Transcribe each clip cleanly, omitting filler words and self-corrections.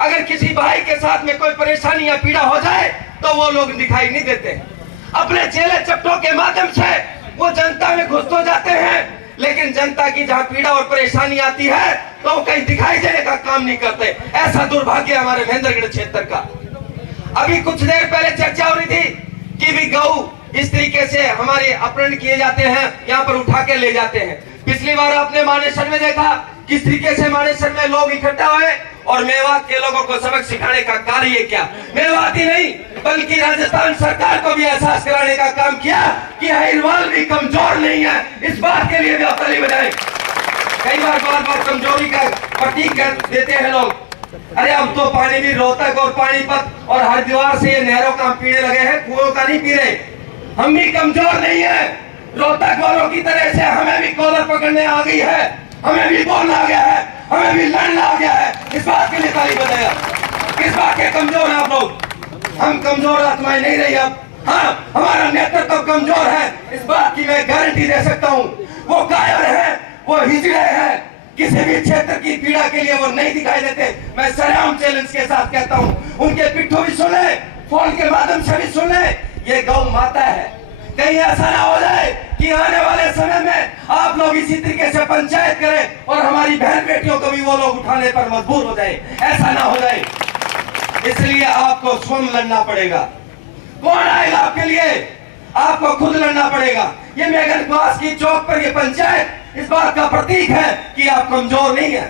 अगर किसी भाई के साथ में कोई परेशानी या पीड़ा हो जाए तो वो लोग दिखाई नहीं देते। अपने चेले चपटों के माध्यम से वो जनता में घुस तो जाते हैं, लेकिन जनता की जहां पीड़ा और परेशानी आती है तो वो कहीं दिखाई देने का काम नहीं करते। ऐसा दुर्भाग्य हमारे महेंद्रगढ़ क्षेत्र का। अभी कुछ देर पहले चर्चा हो रही थी कि भी गऊ इस तरीके से हमारे अपहरण किए जाते हैं, यहाँ पर उठा के ले जाते हैं। पिछली बार आपने मानेसर में देखा किस तरीके से मानेसर में लोग इकट्ठा हुए और मेवात के लोगों को सबक सिखाने का कार्य किया। मेवात ही नहीं बल्कि राजस्थान सरकार को भी एहसास कराने का काम किया कि अहिरवाल भी कमजोर नहीं है। इस बात के लिए भी आप ताली बजाएं। कई बार कमजोरी का प्रतीक देते हैं लोग। अरे अब तो पानी भी रोहतक और पानीपत और हरिद्वार से ये नहरों का पीने लगे हैं, कुओं का नहीं पी रहे। हम भी कमजोर नहीं है। रोहतक वालों की तरह से हमें भी कॉलर पकड़ने आ गई है, हमें भी बोलना आ गया है, हमें भी लड़ना आ गया है। इस बात के लिए ताली बजाया। किस बात के कमजोर हैं आप लोग? हम कमजोर आत्माएं नहीं रही अब। हाँ, हमारा नेतृत्व तो कमजोर है, इस बात की मैं गारंटी दे सकता हूँ। वो कायर है, वो हिजड़े हैं, किसी भी क्षेत्र की पीड़ा के लिए वो नहीं दिखाई देते। मैं सरेआम चैलेंज के साथ कहता हूँ, उनके पिट्ठू भी सुन ले, फोन के माध्यम से भी सुन ले। ये गौ माता है। कहीं ऐसा ना हो जाए कि आने वाले समय में आप लोग इसी तरीके से पंचायत करें और हमारी बहन बेटियों को भी वो लोग उठाने पर मजबूर हो जाए। ऐसा ना हो जाए, इसलिए आपको स्वयं लड़ना पड़ेगा। कौन आएगा आपके लिए? आपको खुद लड़ना पड़ेगा। ये मेघन पास की चौक पर ये पंचायत इस बात का प्रतीक है कि आप कमजोर नहीं है।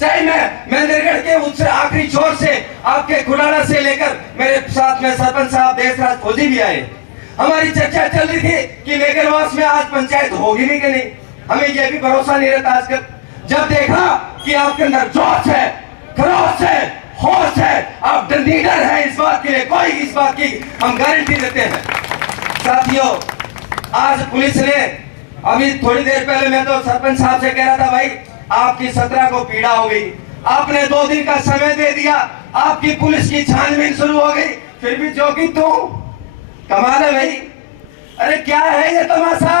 चाहे मैं महेंद्रगढ़ के उससे आखिरी छोर से आपके खुराना से लेकर मेरे साथ में सरपंच साहब देशराज फौजी भी आए। हमारी चर्चा चल रही थी कि मेघनवास में आज पंचायत होगी नहीं कि नहीं। हमें यह भी भरोसा नहीं रहता आजकल। जब देखा कि आपके अंदर जोश है, खरोश है, होश है, आप लीडर हैं, इस बात के लिए कोई इस बात की हम गारंटी देते हैं। साथियों, आज पुलिस ने अभी थोड़ी देर पहले मैं तो सरपंच साहब से कह रहा था, भाई आपकी 17 को पीड़ा हो गई, आपने 2 दिन का समय दे दिया, आपकी पुलिस की छानबीन शुरू हो गई, फिर भी जो कि तू कमाल है भाई। अरे क्या है ये तमाशा?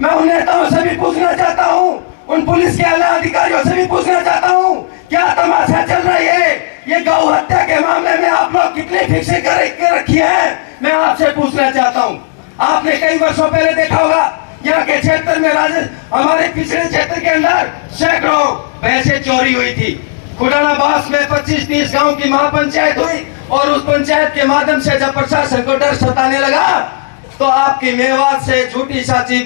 मैं उन नेताओं से भी पूछना चाहता हूँ, उन पुलिस के आला अधिकारियों से भी पूछना चाहता हूँ, क्या तमाशा चल रही है? ये गौ हत्या के मामले में आप लोग कितनी फिक्सिंग कर रखी है, मैं आपसे पूछना चाहता हूँ। आपने कई वर्षों पहले देखा होगा यहाँ के क्षेत्र में हमारे पिछड़े क्षेत्र के अंदर सैकड़ों भैंसे चोरी हुई थी। खुडाना बास में 25-30 गांव की महापंचायत हुई और उस पंचायत के माध्यम से जब प्रशासन को डर सताने लगा तो आपकी मेवात से झूठी साची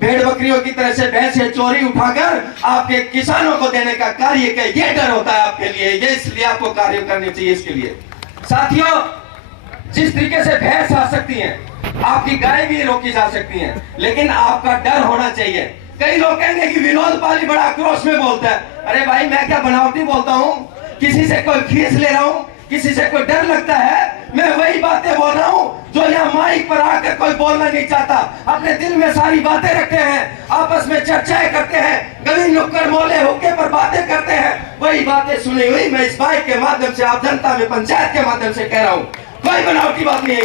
भेड़ बकरियों की तरह से भैंसे चोरी उठाकर आपके किसानों को देने का कार्य किया। ये डर होता है आपके लिए, ये इसलिए आपको कार्य करने चाहिए। इसके लिए साथियों, जिस तरीके से भैंस आ सकती है, आपकी गाय भी रोकी जा सकती है, लेकिन आपका डर होना चाहिए। कई लोग कहेंगे कि विनोद पाली बड़ा आक्रोश में बोलता है। अरे भाई, मैं क्या बनावटी बोलता हूँ? किसी से कोई फीस ले रहा हूँ, किसी से कोई डर लगता है? मैं वही बातें बोल रहा हूँ जो यहाँ माइक पर आकर कोई बोलना नहीं चाहता। अपने दिल में सारी बातें रखते हैं, आपस में चर्चाएं करते हैं, गली नुक्कड़ मोहल्ले होके पर बातें करते हैं। वही बातें सुनी हुई मैं इस माइक के माध्यम से आप जनता में पंचायत के माध्यम से कह रहा हूँ। कोई बनावटी बात नहीं है।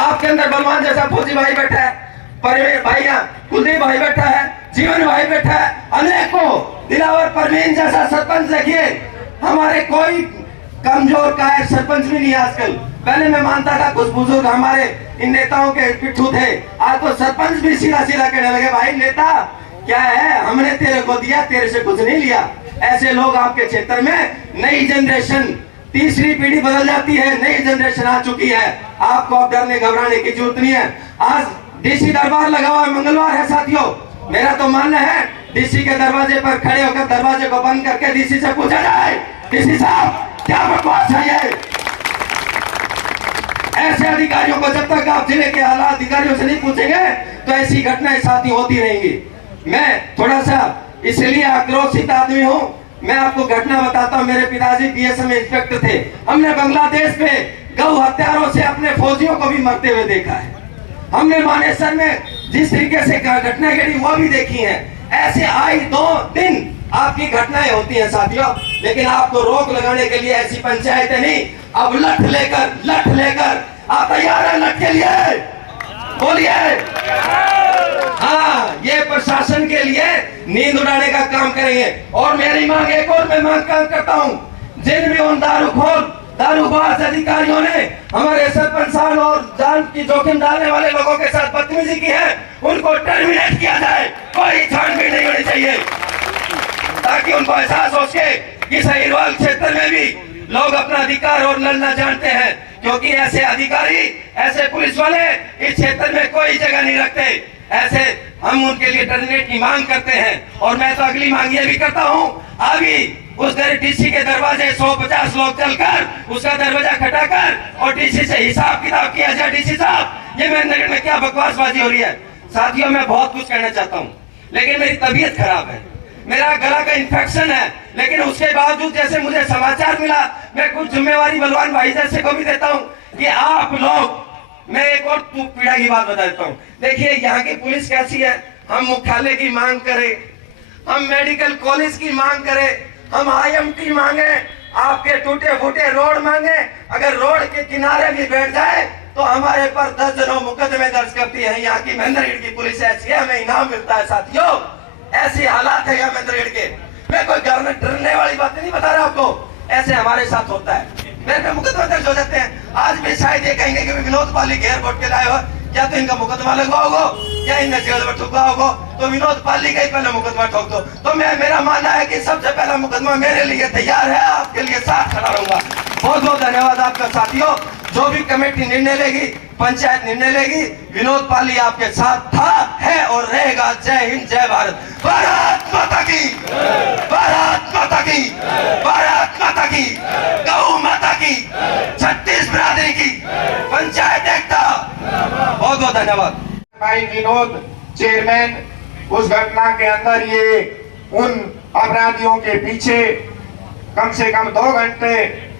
आपके अंदर बलवान जैसा फौजी भाई बैठा है, परवीन भाई, यहाँ कुलदीप भाई बैठा है, जीवन भाई बैठा है, अनेकों, दिलावर परवीन जैसा सरपंच देखिए। हमारे कोई कमजोर कायर सरपंच भी नहीं आजकल। पहले मैं मानता था कुछ बुजुर्ग हमारे इन नेताओं के पिट्ठू थे, आज तो सरपंच भी सीधा सीधा कहने लगे, भाई नेता क्या है, हमने तेरे को दिया, तेरे से कुछ नहीं लिया। ऐसे लोग आपके क्षेत्र में, नई जनरेशन, तीसरी पीढ़ी बदल जाती है, नई जनरेशन आ चुकी है। आपको अब डरने घबराने की जरूरत नहीं है। आज डीसी दरबार लगा हुआ है, मंगलवार है साथियों। मेरा तो मानना है डीसी के दरवाजे पर खड़े होकर दरवाजे को बंद करके डीसी से पूछा जाए, डीसी साहब क्या बकवास है ये? ऐसे अधिकारियों को जब तक आप जिले के आला अधिकारियों से नहीं पूछेंगे तो ऐसी घटनाएं साथी होती रहेंगी। मैं थोड़ा सा इसलिए आक्रोशित आदमी हूँ। मैं आपको घटना बताता हूँ। मेरे पिताजी बीएसएफ में इंस्पेक्टर थे। हमने बांग्लादेश में गौ हत्यारों से अपने फौजियों को भी मरते हुए देखा है। हमने मानेसर में जिस तरीके से घटनाएं घटी वो भी देखी है। ऐसे आए 2 दिन आपकी घटनाएं होती हैं साथियों, लेकिन आपको रोक लगाने के लिए ऐसी पंचायतें नहीं। अब लठ लेकर आप तैयार हैं लठ के लिए? बोलिए। हाँ, ये प्रशासन के लिए नींद उड़ाने का काम करेंगे। और मेरी मांग एक और मैं मांग करता हूँ, जिन भी उन दारूबाज अधिकारियों ने हमारे सरपंच साहब और जान की जोखिम डालने वाले लोगों के साथ बदतमीजी की है, उनको टर्मिनेट किया जाए। कोई छानबीन नहीं होनी चाहिए, ताकि उनको एहसास हो सके कि सहीवाल क्षेत्र में भी लोग अपना अधिकार और लड़ना जानते हैं, क्योंकि ऐसे अधिकारी, ऐसे पुलिस वाले इस क्षेत्र में कोई जगह नहीं रखते। ऐसे हम उनके लिए टर्मिनेट की मांग करते हैं। और मैं तो अगली मांग ये भी करता हूँ, अभी उस डीसी के दरवाजे 150 लोग चलकर उसका दरवाजा खटाकर और डीसी से हिसाब किताब किया जाए। डीसी साहब, ये मेरे में क्या बकवासबाजी हो रही है? साथियों, मैं बहुत कुछ कहना चाहता हूँ, लेकिन मेरी तबीयत खराब है, मेरा गला का इन्फेक्शन है, लेकिन उसके बावजूद जैसे मुझे समाचार मिला, मैं कुछ जिम्मेवारी बलवान भाई जैसे को भी देता हूँ कि आप लोग, मैं एक और पीड़ा की बात बता देता हूँ। देखिए, यहाँ की पुलिस कैसी है। हम मुख्यालय की मांग करें, हम मेडिकल कॉलेज की मांग करें, हम IMT मांगे, आपके टूटे फूटे रोड मांगे, अगर रोड के किनारे भी बैठ जाए तो हमारे पर दर्जनों मुकदमे दर्ज करती है। यहाँ की महेंद्रगढ़ की पुलिस ऐसी है, हमें इनाम मिलता है। साथियों, ऐसी हालात है यहाँ महेंद्रगढ़ के। मैं कोई डरने वाली बात नहीं बता रहा आपको, ऐसे हमारे साथ होता है। मेरे पे मुकदमे दर्ज हो जाते हैं। आज भी शायद ये कहेंगे कि विनोद पाली घेर बोट के लाए हो, या तो इनका मुकदमा लगवाओगे या इन्हें जेल में ठुकवाओगे, तो विनोद पाली का ही पहले मुकदमा ठोक दो। तो मेरा मानना है कि सबसे पहला मुकदमा मेरे लिए तैयार है, आपके लिए साथ खड़ा रहूंगा। बहुत बहुत धन्यवाद आपका। साथियों, जो भी कमेटी निर्णय लेगी, पंचायत निर्णय लेगी, विनोद पाली आपके साथ था, है और रहेगा। जय हिंद, जय भारत। भारत माता की, भारत माता की, भारत माता की, गौ माता की, छत्तीस बिरादरी की, पंचायत एकता। बहुत बहुत धन्यवाद। भाई विनोद चेयरमैन, उस घटना के अंदर ये उन अपराधियों के पीछे कम से कम 2 घंटे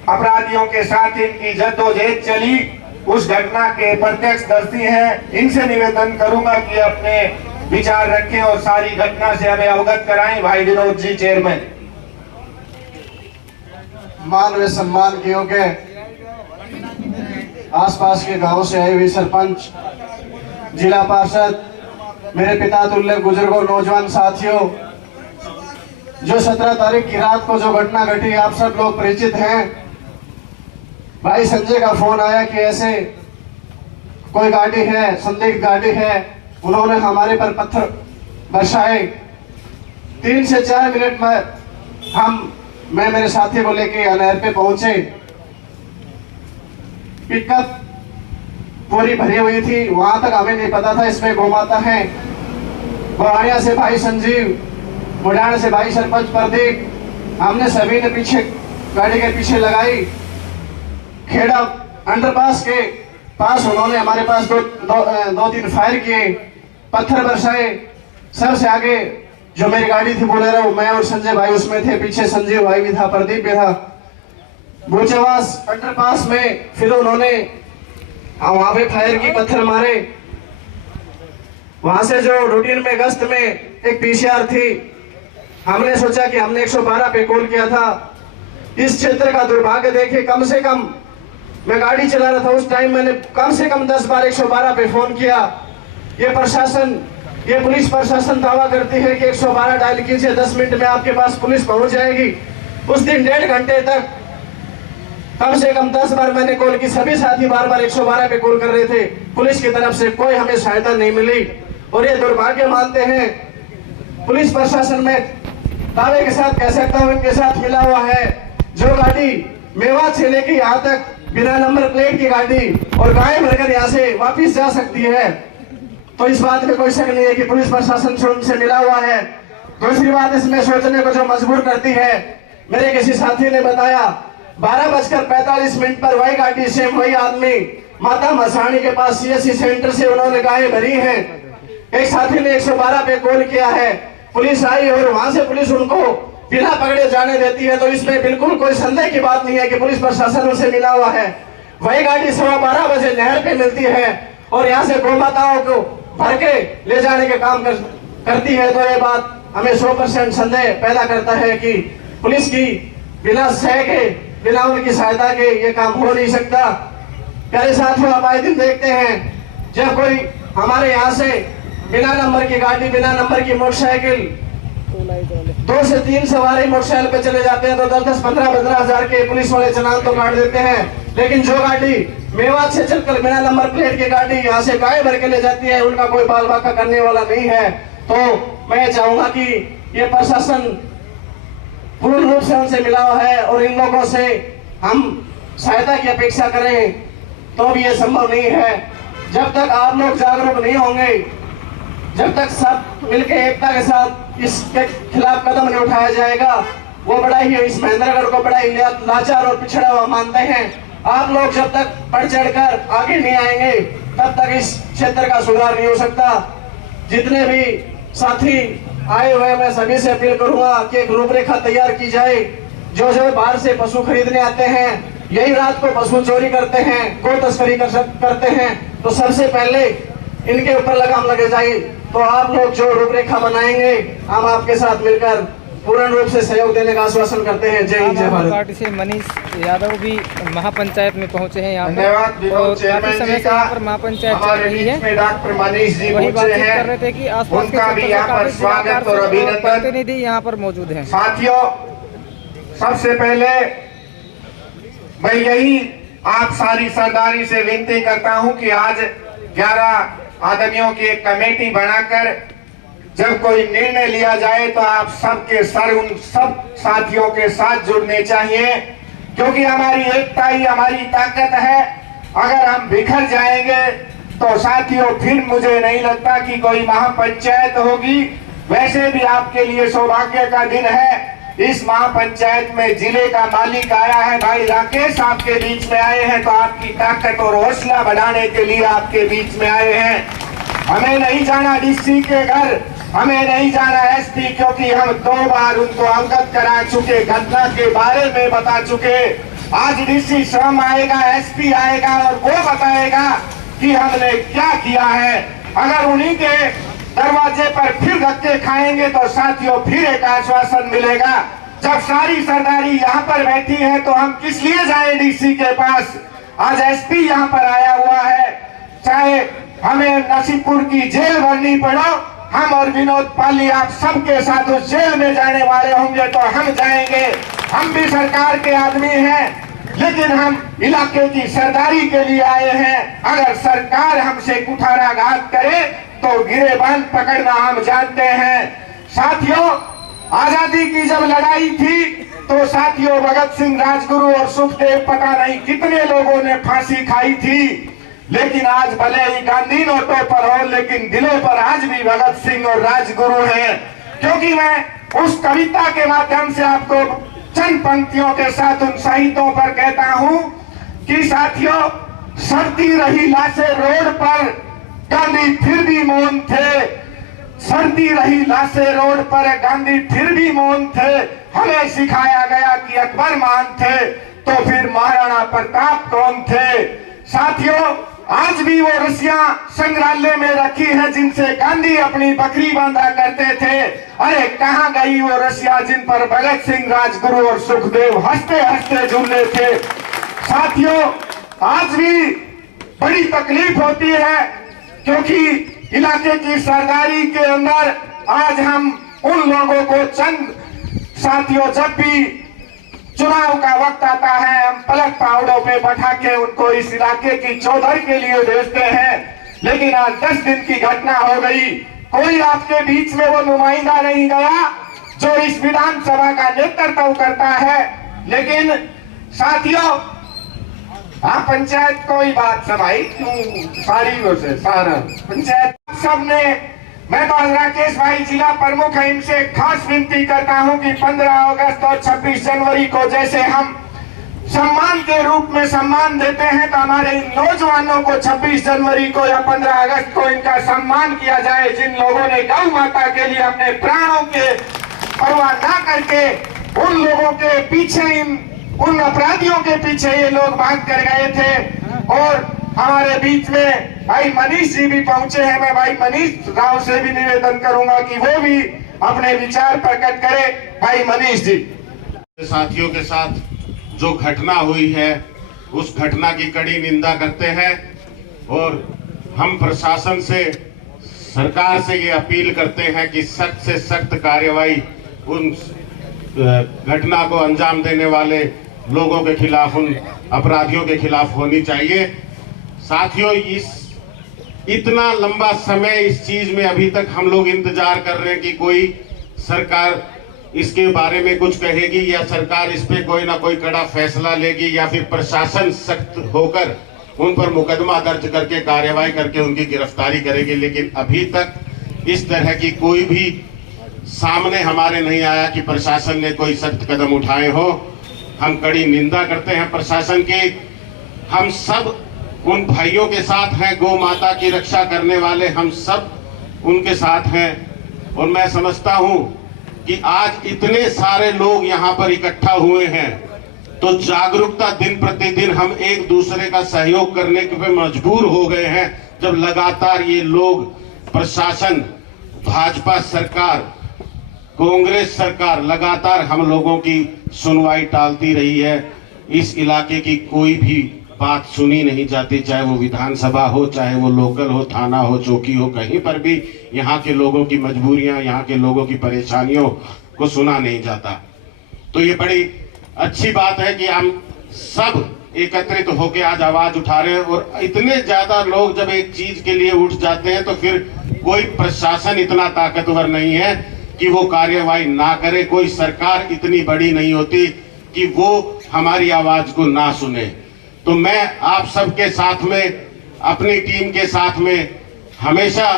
अपराधियों के साथ इनकी जद्दोजहद चली, उस घटना के प्रत्यक्षदर्शी हैं। इनसे निवेदन करूंगा कि अपने विचार रखें और सारी घटना से हमें अवगत कराएं। भाई विनोद जी चेयरमैन। मान व सम्मान के योग्य आसपास के गांव से आए हुए सरपंच, जिला पार्षद, मेरे पिता तुल्य बुजुर्गों, नौजवान साथियों, जो 17 तारीख की रात को जो घटना घटी, आप सब लोग परिचित हैं। भाई संजय का फोन आया कि ऐसे कोई गाड़ी है, संदिग्ध गाड़ी है, उन्होंने हमारे पर पत्थर बरसाए। 3 से 4 मिनट में मैं मेरे साथी को लेके नहर पे पहुंचे। पिकअप पूरी भरी हुई थी, वहां तक हमें नहीं पता था इसमें घुमाता है। बुढ़ानिया से भाई संजीव, बुढ़ाना से भाई सरपंच प्रदीप, हमने सभी ने पीछे गाड़ी के पीछे लगाई। खेड़ा अंडरपास के पास उन्होंने हमारे पास दो तीन फायर किए, पत्थर बरसाए। सबसे आगे जो मेरी गाड़ी थी बोलेरो, मैं और संजय भाई उसमें थे, पीछे संजीव भाई भी था, प्रदीप भी था। बूचेवास अंडरपास में फिर उन्होंने वहां पे फायर की, पत्थर मारे। वहां से जो रूटीन में गश्त में एक PCR थी, हमने सोचा कि हमने 112 पे कॉल किया था। इस क्षेत्र का दुर्भाग्य देखे, कम से कम मैं गाड़ी चला रहा था उस टाइम, मैंने कम से कम 10 बार 112 पे फोन किया। ये प्रशासन, ये पुलिस प्रशासन दावा करती है कि 112 डायल कीजिए, 10 मिनट में आपके पास पुलिस पहुंच जाएगी। उस दिन 1.5 घंटे तक कम से कम 10 बार मैंने कॉल की, सभी साथी बार बार 112 पे कॉल कर रहे थे। पुलिस की तरफ से कोई हमें सहायता नहीं मिली और ये दुर्भाग्य मानते हैं पुलिस प्रशासन में, दावे के साथ कह सकता हूं इनके साथ मिला हुआ है। जो गाड़ी मेवात से लेके यहाँ तक बिना नंबर प्लेट की गाड़ी और गाय भरकर यहाँ से वापिस जा सकती है, तो इस बात में कोई शक नहीं है कि पुलिस प्रशासन से उनसे मिला हुआ है। दूसरी बात इसमें सोचने को जो मजबूर करती है, मेरे किसी साथी ने बताया 12:45 पर वही गाड़ी से वही आदमी माता मसानी के पास CSC सेंटर से उन्होंने गायें भरी हैं। एक साथी ने 112 पे कॉल किया है, पुलिस आई और वहां से पुलिस उनको बिना पकड़े जाने देती है। तो इसमें बिल्कुल कोई संदेह की बात नहीं है कि पुलिस प्रशासन उनसे मिला हुआ है। वही गाड़ी 12:15 बजे नहर पे मिलती है और यहाँ से गौ माताओं को भर के ले जाने के काम करती है। तो ये बात हमें 100% संदेह पैदा करता है कि पुलिस की बिना सह के, बिना उनकी सहायता के ये काम हो नहीं सकता। प्यारे साथियों, आप आए दिन देखते हैं जब कोई हमारे यहाँ से बिना नंबर की गाड़ी, बिना नंबर की मोटरसाइकिल 2 से 3 सवारी मोटरसाइकिल पे चले जाते हैं तो 10-15 हजार के पुलिस वाले चलान तो काट देते हैं। लेकिन जो गाड़ी मेवात से चलकर बिना नंबर प्लेट की गाड़ी यहाँ से गाय भर के ले जाती है, उनका कोई बाल बाका करने वाला नहीं है। तो मैं चाहूंगा कि ये प्रशासन पूर्ण रूप से उनसे मिला हुआ है और इन लोगों से हम सहायता की अपेक्षा करें तो भी ये संभव नहीं है। जब तक आप लोग जागरूक नहीं होंगे, जब तक सब मिलकर एकता के साथ इसके खिलाफ कदम नहीं उठाया जाएगा, वो बड़ा ही इस महेंद्रगढ़ को बड़ा ही लाचार और पिछड़ा हुआ मानते हैं। आप लोग जब तक बढ़ चढ़कर आगे नहीं आएंगे तब तक इस क्षेत्र का सुधार नहीं हो सकता। जितने भी साथी आए हुए मैं सभी से अपील करूंगा कि एक रूपरेखा तैयार की जाए। जो जो बाहर से पशु खरीदने आते हैं, यही रात को पशु चोरी करते हैं, गो तस्करी करते हैं, तो सबसे पहले इनके ऊपर लगाम लगे जाए। तो आप लोग जो रूपरेखा बनाएंगे, हम आपके साथ मिलकर पूर्ण रूप से सहयोग देने का आश्वासन करते हैं। जय हिंद, जय भारत। पार्टी से मनीष यादव भी महापंचायत में पहुंचे हैं यहाँ धन्यवाद पर, और काफी समय से यहाँ पर महापंचायत चल रही है। डॉक्टर मनीष जी वही पहुंचे बातचीत कर रहे हैं, थे कि आसपास के उनका भी क्षेत्र यहाँ से पर काफी स्वागत और अभिनंदन। प्रतिनिधि यहाँ पर मौजूद हैं। साथियों, सबसे पहले मैं यही आप सारी सरदारी से विनती करता हूं कि आज 11 आदमियों की एक कमेटी बनाकर जब कोई निर्णय लिया जाए तो आप सबके सर उन सब साथियों के साथ जुड़ने चाहिए, क्योंकि हमारी एकता ही हमारी ताकत है। अगर हम बिखर जाएंगे तो साथियों फिर मुझे नहीं लगता कि कोई महापंचायत होगी। वैसे भी आपके लिए सौभाग्य का दिन है, इस महापंचायत में जिले का मालिक आया है, भाई राकेश आपके बीच में आए हैं, तो आपकी ताकत और हौसला बढ़ाने के लिए आपके बीच में आए हैं। हमें नहीं जाना डीसी के घर, हमें नहीं जाना एसपी, क्योंकि हम 2 बार उनको अवगत करा चुके, घटना के बारे में बता चुके। आज डीसी श्रम आएगा, एसपी आएगा और वो बताएगा कि हमने क्या किया है। अगर उन्हीं के दरवाजे पर फिर धक्के खाएंगे तो साथियों फिर एक आश्वासन मिलेगा। जब सारी सरदारी यहाँ पर बैठी है तो हम किस लिए जाए डीसी के पास। आज एसपी यहाँ पर आया हुआ है, चाहे हमें नसीबपुर की जेल भरनी पड़ो, हम और विनोद पाली आप सबके साथ उस जेल में जाने वाले होंगे तो हम जाएंगे। हम भी सरकार के आदमी हैं, लेकिन हम इलाके की सरदारी के लिए आए हैं। अगर सरकार हमसे कुठाराघात करे तो गिरेबान पकड़ना हम जानते हैं। साथियों, आजादी की जब लड़ाई थी तो साथियों भगत सिंह, राजगुरु और सुखदेव पता नहीं कितने लोगों ने फांसी खाई थी, लेकिन आज भले ही गांधी नोटों पर हो, लेकिन दिलों पर आज भी भगत सिंह और राजगुरु हैं। क्योंकि मैं उस कविता के माध्यम से आपको चंद पंक्तियों के साथ उन शहीदों पर कहता हूं कि साथियों, सड़ती रही लाशें रोड पर, गांधी फिर भी मौन थे। सड़ती रही लाशें रोड पर, गांधी फिर भी मौन थे। हमें सिखाया गया कि अकबर महान थे, तो फिर महाराणा प्रताप कौन थे। साथियों, आज भी वो रस्सियां संग्रहालय में रखी है जिनसे गांधी अपनी बकरी बांधा करते थे। अरे कहां गई वो रस्सियां जिन पर भगत सिंह, राजगुरु और सुखदेव हंसते हंसते झूले थे। साथियों, आज भी बड़ी तकलीफ होती है, क्योंकि इलाके की सरदारी के अंदर आज हम उन लोगों को चंद साथियों, जब भी चुनाव का वक्त आता है, हम पलक पावड़ों पे बैठा के उनको इस इलाके की चौधर के लिए भेजते हैं। लेकिन आज 10 दिन की घटना हो गई, कोई आपके बीच में वो नुमाइंदा नहीं गया जो इस विधानसभा का नेतृत्व करता है। लेकिन साथियों, आप पंचायत कोई बात समाई क्यों सारी से सारा पंचायत सबने, मैं तो राकेश भाई जिला प्रमुख है, इनसे खास विनती करता हूं कि 15 अगस्त और 26 जनवरी को जैसे हम सम्मान के रूप में सम्मान देते हैं, तो हमारे इन नौजवानों को 26 जनवरी को या 15 अगस्त को इनका सम्मान किया जाए, जिन लोगों ने गौ माता के लिए अपने प्राणों के परवाह ना करके उन लोगों के पीछे, उन अपराधियों के पीछे ये लोग भाग कर गए थे। और हमारे बीच में भाई मनीष जी भी पहुंचे हैं। मैं भाई मनीष राव से भी निवेदन करूंगा कि वो भी अपने विचार प्रकट करे। भाई मनीष जी। साथियों के साथ जो घटना हुई है उस घटना की कड़ी निंदा करते हैं और हम प्रशासन से सरकार से ये अपील करते हैं कि सख्त से सख्त कार्यवाही उन घटना को अंजाम देने वाले लोगों के खिलाफ, उन अपराधियों के खिलाफ होनी चाहिए। साथियों, इतना लंबा समय इस चीज में अभी तक हम लोग इंतजार कर रहे हैं कि कोई सरकार इसके बारे में कुछ कहेगी या सरकार इस पे कोई ना कोई कड़ा फैसला लेगी या फिर प्रशासन सख्त होकर उन पर मुकदमा दर्ज करके कार्यवाही करके उनकी गिरफ्तारी करेगी। लेकिन अभी तक इस तरह की कोई भी सामने हमारे नहीं आया कि प्रशासन ने कोई सख्त कदम उठाए हो। हम कड़ी निंदा करते हैं प्रशासन की। हम सब उन भाइयों के साथ हैं, गौ माता की रक्षा करने वाले, हम सब उनके साथ हैं। और मैं समझता हूं कि आज इतने सारे लोग यहाँ पर इकट्ठा हुए हैं तो जागरूकता दिन प्रतिदिन हम एक दूसरे का सहयोग करने के पे मजबूर हो गए हैं। जब लगातार ये लोग, प्रशासन, भाजपा सरकार, कांग्रेस सरकार लगातार हम लोगों की सुनवाई टालती रही है, इस इलाके की कोई भी बात सुनी नहीं जाती, चाहे वो विधानसभा हो, चाहे वो लोकल हो, थाना हो, चौकी हो, कहीं पर भी यहाँ के लोगों की मजबूरियां, यहाँ के लोगों की परेशानियों को सुना नहीं जाता। तो ये बड़ी अच्छी बात है कि हम सब एकत्रित होकर आज आवाज उठा रहे हैं। और इतने ज्यादा लोग जब एक चीज के लिए उठ जाते हैं तो फिर कोई प्रशासन इतना ताकतवर नहीं है कि वो कार्यवाही ना करे, कोई सरकार इतनी बड़ी नहीं होती कि वो हमारी आवाज को ना सुने। तो मैं आप सबके साथ में, अपनी टीम के साथ में हमेशा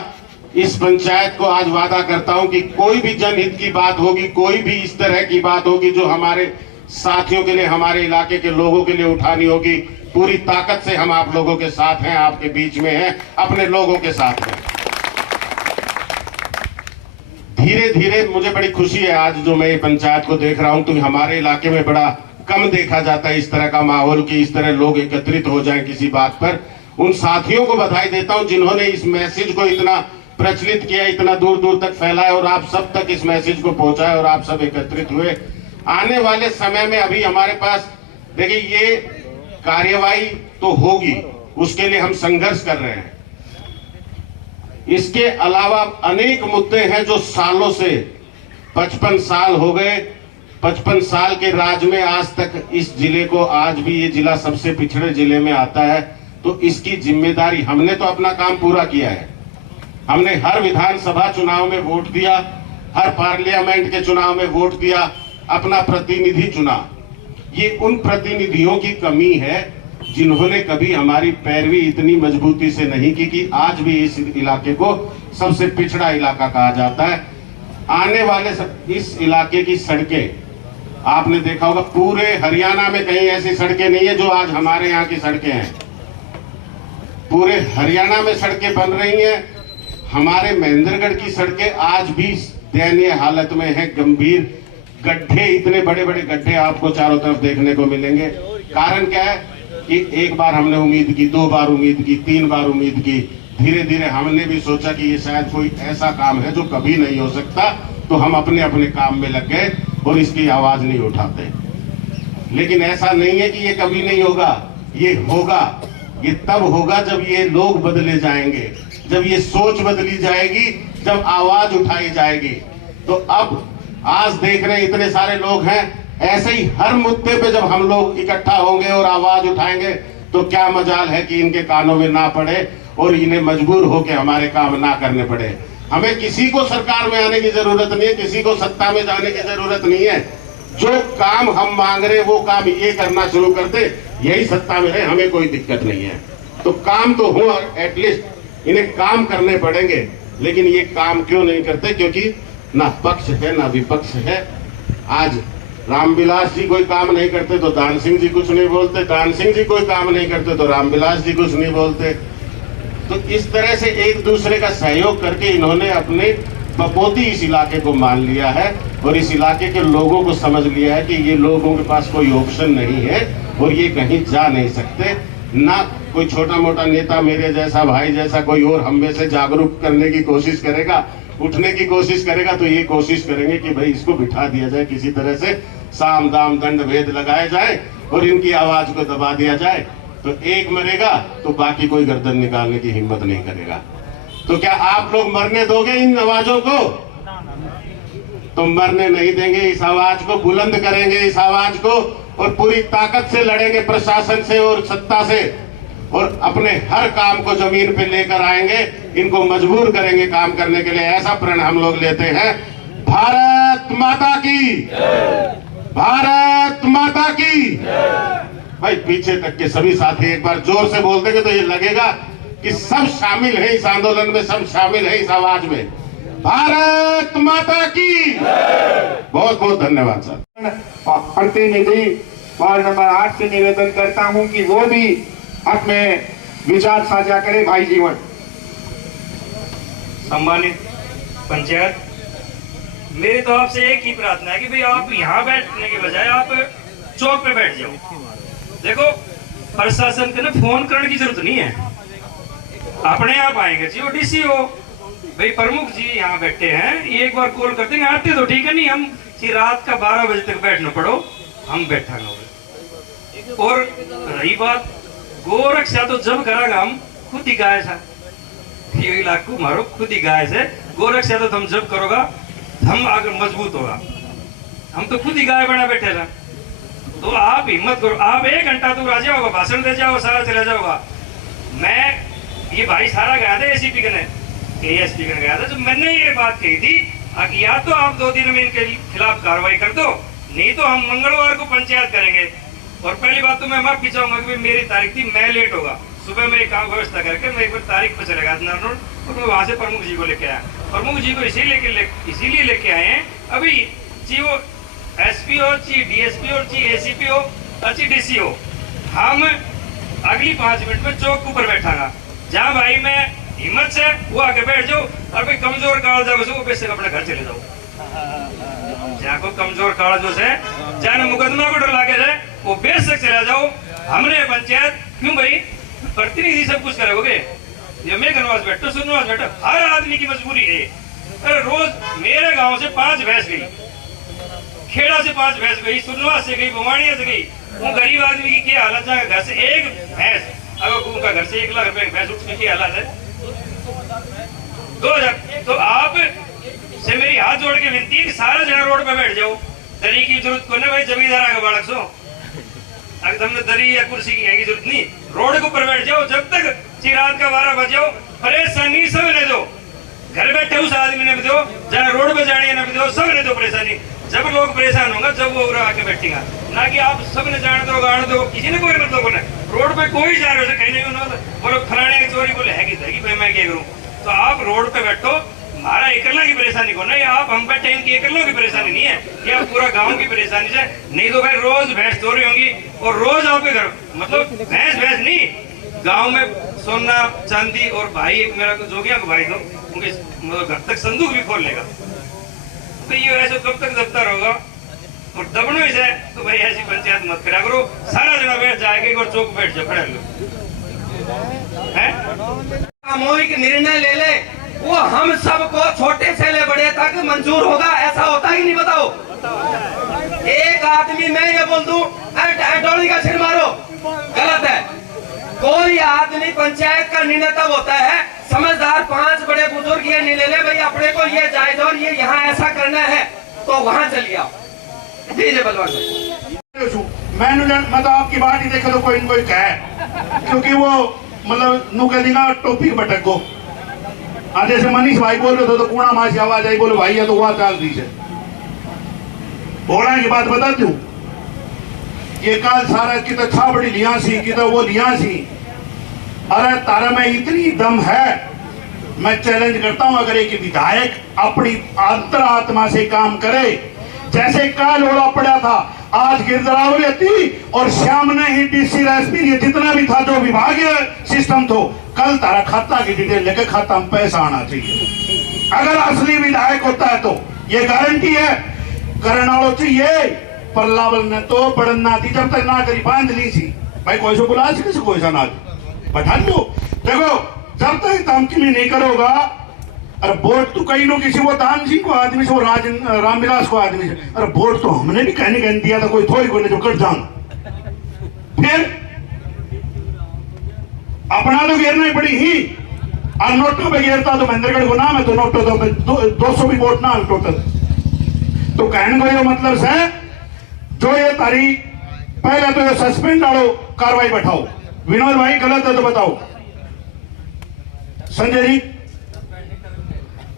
इस पंचायत को आज वादा करता हूं कि कोई भी जनहित की बात होगी, कोई भी इस तरह की बात होगी जो हमारे साथियों के लिए, हमारे इलाके के लोगों के लिए उठानी होगी, पूरी ताकत से हम आप लोगों के साथ हैं, आपके बीच में हैं, अपने लोगों के साथ हैं। धीरे धीरे मुझे बड़ी खुशी है आज जो मैं पंचायत को देख रहा हूं, तो हमारे इलाके में बड़ा कम देखा जाता है इस तरह का माहौल कि इस तरह लोग एकत्रित हो जाएं किसी बात पर। उन साथियों को बधाई देता हूं जिन्होंने इस मैसेज को इतना प्रचलित किया, इतना दूर दूर तक फैलाया और आप सब तक इस मैसेज को पहुंचाया और आप सब एकत्रित हुए। आने वाले समय में अभी हमारे पास देखिए ये कार्यवाही तो होगी, उसके लिए हम संघर्ष कर रहे हैं। इसके अलावा अनेक मुद्दे हैं जो सालों से, 55 साल हो गए, 55 साल के राज में आज तक इस जिले को, आज भी ये जिला सबसे पिछड़े जिले में आता है। तो इसकी जिम्मेदारी, हमने तो अपना काम पूरा किया है। हमने हर विधानसभा चुनाव में वोट दिया, हर पार्लियामेंट के चुनाव में वोट दिया, अपना प्रतिनिधि चुना। ये उन प्रतिनिधियों की कमी है जिन्होंने कभी हमारी पैरवी इतनी मजबूती से नहीं की कि आज भी इस इलाके को सबसे पिछड़ा इलाका कहा जाता है। आने वाले इस इलाके की सड़कें आपने देखा होगा, पूरे हरियाणा में कहीं ऐसी सड़कें नहीं है जो आज हमारे यहाँ की सड़कें हैं। पूरे हरियाणा में सड़कें बन रही हैं। हमारे महेंद्रगढ़ की सड़कें आज भी दयनीय हालत में है, गंभीर गड्ढे, इतने बड़े बड़े गड्ढे आपको चारों तरफ देखने को मिलेंगे। कारण क्या है कि एक बार हमने उम्मीद की, 2 बार उम्मीद की, 3 बार उम्मीद की, धीरे धीरे हमने भी सोचा कि ये शायद कोई ऐसा काम है जो कभी नहीं हो सकता, तो हम अपने अपने काम में लग गए और इसकी आवाज नहीं उठाते। लेकिन ऐसा नहीं है कि ये कभी नहीं होगा, ये होगा। ये तब होगा जब ये लोग बदले जाएंगे, जब ये सोच बदली जाएगी, जब आवाज उठाई जाएगी। तो अब आज देख रहे हैं इतने सारे लोग हैं, ऐसे ही हर मुद्दे पे जब हम लोग इकट्ठा होंगे और आवाज उठाएंगे तो क्या मजाल है कि इनके कानों में ना पड़े और इन्हें मजबूर होकर हमारे काम ना करने पड़े। हमें किसी को सरकार में आने की जरूरत नहीं है, किसी को सत्ता में जाने की जरूरत नहीं है। जो काम हम मांग रहे वो काम ये करना शुरू कर दे, यही सत्ता में रहे, हमें कोई दिक्कत नहीं है। तो काम तो हो, एटलीस्ट इन्हें काम करने पड़ेंगे। लेकिन ये काम क्यों नहीं करते? क्योंकि ना पक्ष है ना विपक्ष है। आज रामविलास जी कोई काम नहीं करते तो दान सिंह जी कुछ नहीं बोलते, दान सिंह जी कोई काम नहीं करते तो रामविलास जी कुछ नहीं बोलते। तो इस तरह से एक दूसरे का सहयोग करके इन्होंने अपने बपोती इस इलाके को मान लिया है और इस इलाके के लोगों को समझ लिया है कि ये लोगों के पास कोई ऑप्शन नहीं है और ये कहीं जा नहीं सकते। ना कोई छोटा मोटा नेता मेरे जैसा, भाई जैसा कोई और हम में से जागरूक करने की कोशिश करेगा, उठने की कोशिश करेगा, तो ये कोशिश करेंगे कि भाई इसको बिठा दिया जाए, किसी तरह से साम दाम दंड भेद लगाए जाए और इनकी आवाज को दबा दिया जाए। तो एक मरेगा तो बाकी कोई गर्दन निकालने की हिम्मत नहीं करेगा। तो क्या आप लोग मरने दोगे इन आवाजों को? तो मरने नहीं देंगे। इस आवाज को बुलंद करेंगे, इस आवाज को, और पूरी ताकत से लड़ेंगे प्रशासन से और सत्ता से, और अपने हर काम को जमीन पे लेकर आएंगे, इनको मजबूर करेंगे काम करने के लिए। ऐसा प्रण हम लोग लेते हैं। भारत माता की, भारत माता की। भाई पीछे तक के सभी साथी एक बार जोर से बोल देंगे तो ये लगेगा कि सब शामिल हैं इस आंदोलन में, सब शामिल हैं इस आवाज में। भारत माता की। बहुत बहुत धन्यवाद सर। प्रतिनिधि वार्ड नंबर 8 से निवेदन करता हूं कि वो भी अपने विचार साझा करें। भाई जीवन। सम्मानित पंचायत, मेरी तो आपसे एक ही प्रार्थना है कि भाई आप यहाँ बैठने के बजाय आप चौक पे बैठ जाओ। देखो, प्रशासन को ना फोन करने की जरूरत नहीं है, अपने आप आएंगे जी। डीसी हो भाई, प्रमुख जी यहाँ बैठे हैं, ये एक बार कॉल कर देंगे, आते तो ठीक है, नहीं हम रात का 12 बजे तक बैठना पड़ो, हम बैठा ना। और रही बात गोरक्षा, तो जब करागा हम खुद ही गाय था, ये इलाको मारो खुद ही गाय से। गोरक्षा तो तुम जब करोगा हम आगे मजबूत होगा, हम तो खुद ही गाय बना बैठे था। तो आप हिम्मत करो, आप 1 घंटा दूर आ जाओगा, भाषण दे जाओ, सारा चला जाओगा। मैं ये भाई सारा गया था एसीपी कने, एएसपी कने गया था, तो मैंने ये बात कही थी कि या तो आप 2 दिन में इनके खिलाफ कार्रवाई कर दो, नहीं तो हम मंगलवार को पंचायत करेंगे। और पहली बात तो मैं माफी चाहूंगा कि मेरी तारीख थी, मैं लेट होगा, सुबह मेरी काम व्यवस्था करके मैं एक बार तारीख पर चलेगा रोड, और मैं वहां से प्रमुख जी को लेके आया। प्रमुख जी को इसीलिए लेके आए हैं, अभी जी वो एसपी हो, ची डीएसपी हो, ची एसीपी हो, ची डीसी हो, हम अगली 5 मिनट में चौक ऊपर बैठागा। जहाँ भाई मैं हिम्मत से वो आके बैठ जाओ, और भाई कमजोर काल जाओ वो बेशक अपने घर चले जाओ। जहाँ को कमजोर काल जो से जहाँ मुकदमा को डर लाके जाए वो बेशक चला जाओ। हमने पंचायत क्यों भाई प्रतिनिधि सब कुछ करोगे, ये मैं गनवास बैठो सुनवास बैठो, हर आदमी की मजबूरी है। अरे रोज मेरे गांव से 5 भैंस गई, खेड़ा से 5 भैंस गई, सुनवास से गई, बवाड़िया से गई। वो गरीब आदमी की क्या हालत है, घर से एक भैंस, अगर उनका घर से 1 लाख रुपए भैंस उठने की हालत है 2000। तो आप से मेरी हाथ जोड़ के विनती है कि सारा जगह रोड पे बैठ जाओ, दरी की जरूरत को ना भाई, जमींदार आगे बालक सो, अगर तुमने दरी या कुर्सी की जरूरत नहीं, रोड के ऊपर बैठ जाओ। जब तक रात का 12 बजे हो, परेशानी सब ने दो, घर बैठे उस आदमी ने भी दो, जहाँ रोड पे जाने ने भी दो, सब ने दो परेशानी। जब लोग परेशान होंगे जब वो आके बैठेगा, ना कि आप सब ने जाने दो गाने दो, किसी ने कोई मतलब बोले रोड पे कोई जा रहे हो कहीं नहीं होना, बोलो फलाने की चोरी बोले है कि भाई मैं क्या करूँ। तो आप रोड पे बैठो, हमारा एकला की परेशानी को नहीं, आप हम बैठे इनकी एकलों की परेशानी नहीं है, ये पूरा गांव की परेशानी है। नहीं तो भाई रोज भैंस चोरी होंगी, और रोज आपके घर मतलब भैंस नहीं, गांव में सोना चांदी, और भाई एक मेरा जोगिया को भाई दो, उनके मतलब घर तक संदूक भी खोल लेगा। तो ये ऐसे कब तक दबता रहोगा, और दबनो इसे तो भाई ऐसी पंचायत मत करा करो। सारा जना बैठ जाएगा और चौक बैठ जाओ, खड़े लो सामूहिक निर्णय ले ले, वो हम सबको छोटे से ले बड़े तक मंजूर होगा, ऐसा होता ही नहीं। बताओ, एक आदमी मैं ये बोल दूं टोली का सिर मारो, गलत है। कोई आदमी पंचायत का निर्णय तब होता है, समझदार 5 बड़े बुजुर्ग ये निर्णय ले भाई अपने को ये जायज और ये यहाँ ऐसा करना है, तो वहां चलिए आप। जी जी बलवान मैं तो आपकी बात ही देखा तो कोई न कोई कहे, क्योंकि वो मतलब नु कह देगा टोपी बटक को। आज जैसे मनीष भाई बोल रहे थे तो कूड़ा मासी आवाज आई, बोले भाई ये तो वहां चाल दी है। बोला की बात बता दूं, ये काल सारा की तो था बड़ी लियासी की तो वो लियासी। अरे तारा में इतनी दम है, मैं चैलेंज करता हूं अगर एक विधायक अपनी अंतरात्मा से काम करे, जैसे काल ओला पड़ा था, आज गिरदरावली थी और श्याम ने ही डीसी एसपी ये जितना भी था जो विभागीय सिस्टम तो कल तारा खाता की डिटेल लेकर खाता में पैसा आना चाहिए। अगर असली विधायक होता है तो ये गारंटी है करना चाहिए। पर लावल ने तो पढ़ना थी, जब तक ना करी बांध ली थी भाई, कोई सो बुला किसी कोई सा ना बैठा लो। देखो जब तक धमकी नहीं करोगा, अरे वोट तो कहीं नो किसी वो दान सिंह को आदमी से, वो रामविलास को आदमी से, अरे वोट तो हमने भी कहने कह दिया था, कोई थोड़ी को जो कट जान फिर अपना तो घेरना ही पड़ी ही। और नोटों पे गिरता तो महेंद्रगढ़ को नाम है, तो नोटों तो 200 भी वोट नाम टोटल। तो कहने को ये मतलब है जो ये तारीख पहले तो ये सस्पेंड डालो, कार्रवाई बैठाओ। विनोद भाई गलत है तो बताओ। संजय जी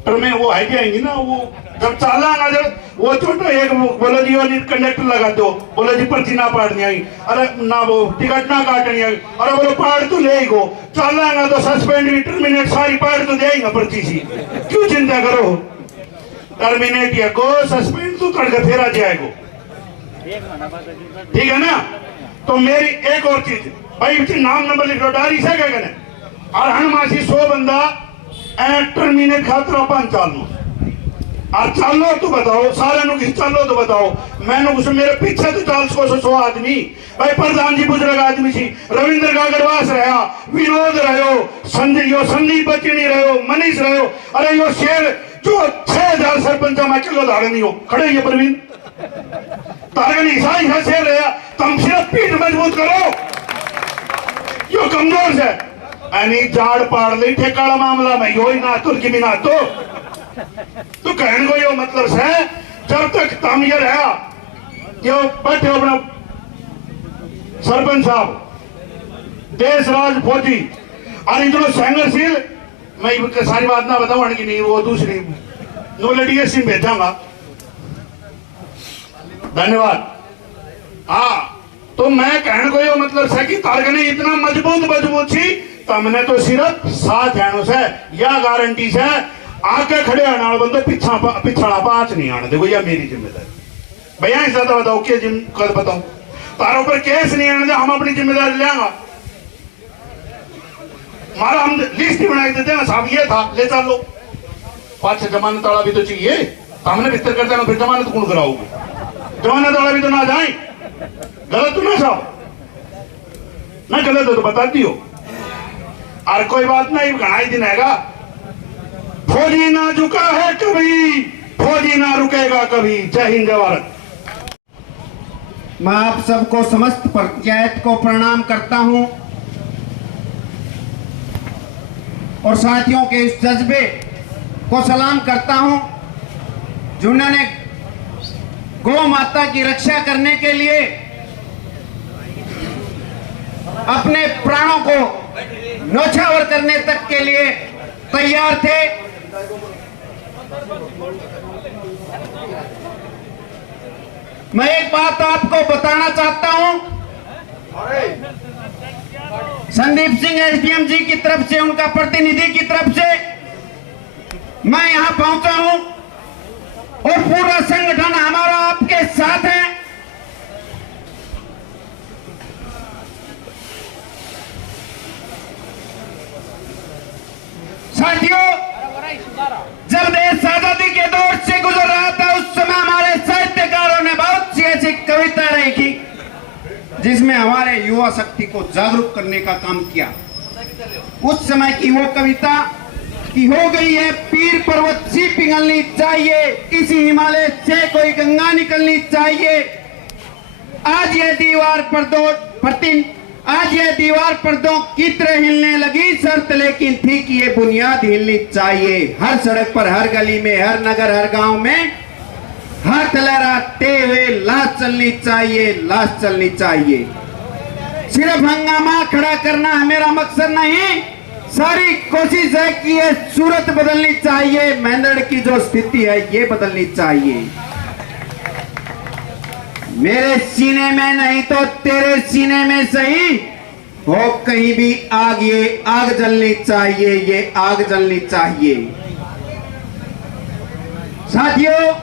पर मैं वो है जाएंगी ना, वो जब चाला ना जब वो छोटो एक बोलो जी वो कंडक्टर लगा दो, बोलो जी पर्ची ना पाड़नी आई, अरे ना वो टिकट ना काटनी आई, अरे बोलो पाड़ तो ले गो, चाला ना तो सस्पेंड भी टर्मिनेट सारी पाड़ तो देगा पर्ची सी, क्यों चिंता करो। टर्मिनेट या को सस्पेंड तो तड़का फेरा जाएगा, ठीक है ना। तो मेरी एक और चीज भाई नाम नंबर लिख लो डायरी से क्या कहने, और हनुमासी 100 बंदा टर्मिनेट खातर अपन चालो और चालो तो बताओ, सारे नु चालो तो बताओ। मैंने उस मेरे पीछे तो 400 आदमी भाई प्रधान जी बुजुर्ग आदमी सी, रविंद्र गागरवास रहा, विनोद रहो, संदीप बच्चनी रहो, मनीष रहो, अरे यो शेर जो 6000 सरपंच में चलो धारे नहीं हो खड़े ये प्रवीण तारगनी ईसाई है शेर रहा, तुम सिर्फ पीठ मजबूत करो, यो कमजोर है यानी झाड़ पाड़ ले ठेकाड़ा मामला में यो ही ना तुर्की भी ना तो कहने को यो मतलब है जब तक तम ये रहा यो बैठे अपना सरपंच साहब देश राज फौजी और इधर संघर्षशील, मैं सारी बात ना बताऊं कि नहीं वो दूसरी नो लड़िए सिंह भेजाऊंगा। धन्यवाद। हाँ तो मैं कहने को यो मतलब है कि तारगनी इतना मजबूत थी तमने तो सिर्फ 7 जानों से या गारंटी से आके खड़े आने वाले बंदे पिछड़ा 5 नहीं आने देखो, या मेरी जिम्मेदारी भैया ही ज्यादा बताओ क्या कद बताओ तारों पर केस नहीं आने दे, हम अपनी जिम्मेदारी लेंगे। हमारा हम लिस्ट ही बना के देते हैं साहब ये था ले चल लो, 5-6 जमानत वाला भी तो चाहिए, हमने भीतर कर देना फिर जमानत कौन कराओगे, जमानत वाला भी तो ना जाए, गलत तो ना साहब ना, गलत है तो बताती हो। और कोई बात नहीं घनाई दिन आएगा, फौजी ना झुका है कभी, फौजी ना रुकेगा कभी। जय हिंद जय भारत। मैं आप सबको समस्त पंचायत को प्रणाम करता हूं और साथियों के इस जज्बे को सलाम करता हूं जिन्होंने गौ माता की रक्षा करने के लिए अपने प्राणों को न्योछावर करने तक के लिए तैयार थे। मैं एक बात आपको बताना चाहता हूं, संदीप सिंह एसडीएम जी की तरफ से, उनका प्रतिनिधि की तरफ से मैं यहां पहुंचा हूं और पूरा संगठन हमारा आपके साथ है। साथियों, जब देश आजादी के दौर से गुजर रहा था उस समय हमारे साहित्यकारों ने बहुत सी ऐसी कविता लिखी जिसमें हमारे युवा शक्ति को जागरूक करने का काम किया। उस समय की वो कविता की हो गई है, पीर पर्वत सी पिघलनी चाहिए, इसी हिमालय से कोई गंगा निकलनी चाहिए। आज ये दीवार पर दो की तरह हिलने लगी शर्त, लेकिन थी कि ये बुनियाद हिलनी चाहिए। हर सड़क पर, हर गली में, हर नगर, हर गांव में हाथ लहराते हुए लाश चलनी चाहिए, लाश चलनी चाहिए। सिर्फ हंगामा खड़ा करना मेरा मकसद नहीं, सारी कोशिश है कि ये सूरत बदलनी चाहिए, मेंढड़ की जो स्थिति है ये बदलनी चाहिए। मेरे सीने में नहीं तो तेरे सीने में सही हो कहीं भी आग, ये आग जलनी चाहिए, ये आग जलनी चाहिए। साथियों,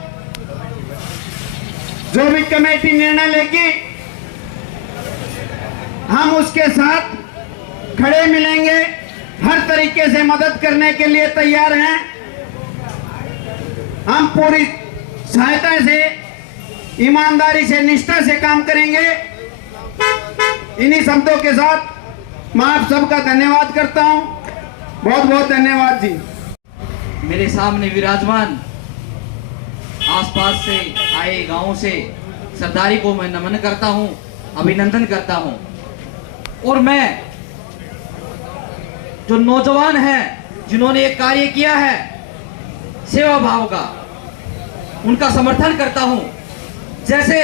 जो भी कमेटी निर्णय लेगी हम उसके साथ खड़े मिलेंगे, हर तरीके से मदद करने के लिए तैयार हैं। हम पूरी सहायता से, ईमानदारी से, निष्ठा से काम करेंगे। इन्हीं शब्दों के साथ मैं आप सबका धन्यवाद करता हूं। बहुत बहुत धन्यवाद जी। मेरे सामने विराजमान आसपास से आए गांवों से सरदारी को मैं नमन करता हूं, अभिनंदन करता हूं। और मैं जो नौजवान हैं जिन्होंने एक कार्य किया है सेवा भाव का, उनका समर्थन करता हूं। जैसे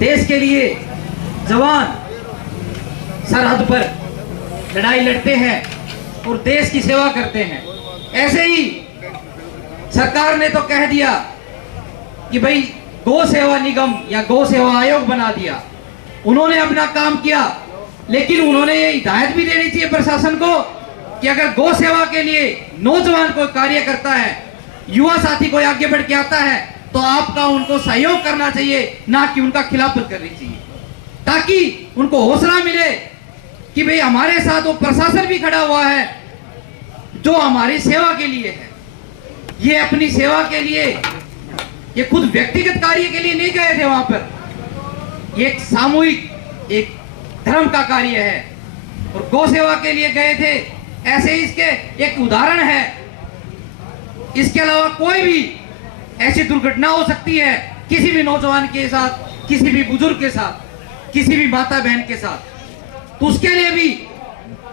देश के लिए जवान सरहद पर लड़ाई लड़ते हैं और देश की सेवा करते हैं, ऐसे ही सरकार ने तो कह दिया कि भाई गौ सेवा निगम या गौ सेवा आयोग बना दिया। उन्होंने अपना काम किया, लेकिन उन्होंने ये हिदायत भी देनी चाहिए प्रशासन को कि अगर गौ सेवा के लिए नौजवान कोई कार्य करता है, युवा साथी कोई आगे बढ़ के आता है, तो आपका उनको सहयोग करना चाहिए, ना कि उनका खिलाफत करनी चाहिए, ताकि उनको हौसला मिले कि भाई हमारे साथ वो प्रशासन भी खड़ा हुआ है जो हमारी सेवा के लिए है। ये अपनी सेवा के लिए, ये खुद व्यक्तिगत कार्य के लिए नहीं गए थे वहां पर, ये एक सामूहिक एक धर्म का कार्य है और गौ सेवा के लिए गए थे। ऐसे ही इसके एक उदाहरण है। इसके अलावा कोई भी ऐसी दुर्घटना हो सकती है किसी भी नौजवान के साथ, किसी भी बुजुर्ग के साथ, किसी भी माता बहन के साथ, तो उसके लिए भी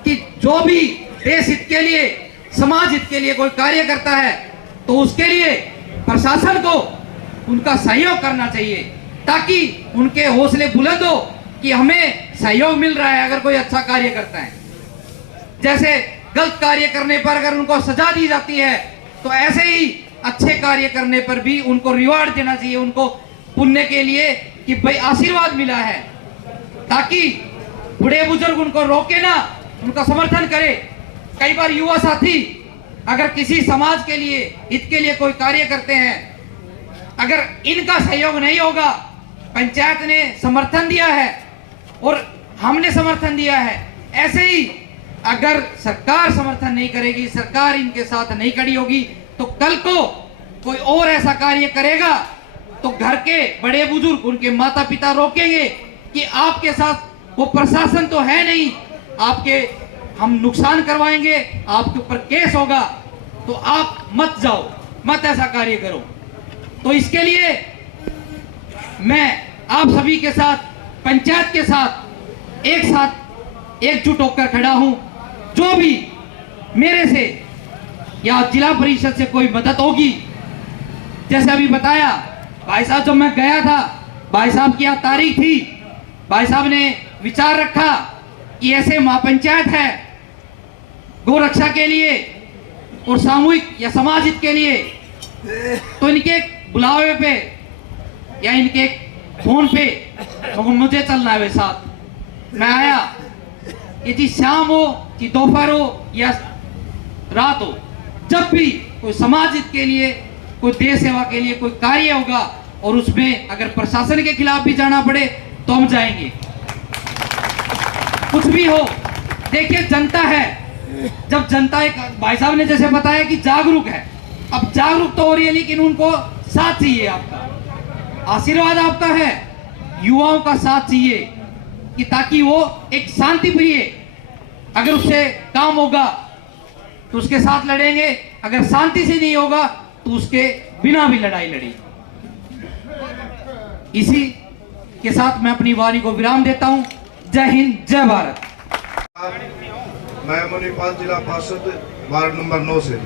कि जो भी देश हित के लिए, समाज हित के लिए कोई कार्य करता है, तो उसके लिए प्रशासन को उनका सहयोग करना चाहिए, ताकि उनके हौसले बुलंद हो कि हमें सहयोग मिल रहा है अगर कोई अच्छा कार्य करता है। जैसे गलत कार्य करने पर अगर उनको सजा दी जाती है, तो ऐसे ही अच्छे कार्य करने पर भी उनको रिवार्ड देना चाहिए, उनको पुण्य के लिए कि भाई आशीर्वाद मिला है, ताकि बूढ़े बुजुर्ग उनको रोके ना, उनका समर्थन करे। कई बार युवा साथी अगर किसी समाज के लिए, हित के लिए कोई कार्य करते हैं, अगर इनका सहयोग नहीं होगा, पंचायत ने समर्थन दिया है और हमने समर्थन दिया है, ऐसे ही अगर सरकार समर्थन नहीं करेगी, सरकार इनके साथ नहीं खड़ी होगी, तो कल को कोई और ऐसा कार्य करेगा तो घर के बड़े बुजुर्ग, उनके माता पिता रोकेंगे कि आपके साथ वो प्रशासन तो है नहीं, आपके हम नुकसान करवाएंगे, आपके ऊपर केस होगा, तो आप मत जाओ, मत ऐसा कार्य करो। तो इसके लिए मैं आप सभी के साथ, पंचायत के साथ एकजुट होकर खड़ा हूं। जो भी मेरे से या जिला परिषद से कोई मदद होगी, जैसे अभी बताया भाई साहब, जब मैं गया था, भाई साहब की यहाँ तारीख थी, भाई साहब ने विचार रखा कि ऐसे महापंचायत है गौ रक्षा के लिए और सामूहिक या समाज हित के लिए, तो इनके बुलावे पे या इनके फोन पे तो मुझे चलना है वे साथ। मैं आया, यदि शाम हो कि दोपहर हो या रात हो, जब भी कोई समाज हित के लिए, कोई देश सेवा के लिए कोई कार्य होगा और उसमें अगर प्रशासन के खिलाफ भी जाना पड़े तो हम जाएंगे, कुछ भी हो। देखिए जनता है, जब जनता, एक भाई साहब ने जैसे बताया कि जागरूक है, अब जागरूक तो हो रही है, लेकिन उनको साथ चाहिए, आपका आशीर्वाद आपका है, युवाओं का साथ चाहिए कि ताकि वो एक शांति प्रिय, अगर उससे काम होगा तो उसके साथ लड़ेंगे, अगर शांति से नहीं होगा तो उसके बिना भी लड़ाई लड़ी। इसी के साथ मैं अपनी वाणी को विराम देता हूं। जय हिंद, जय भारत। मैं मणिपाल, जिला पार्षद, वार्ड नंबर 9 से।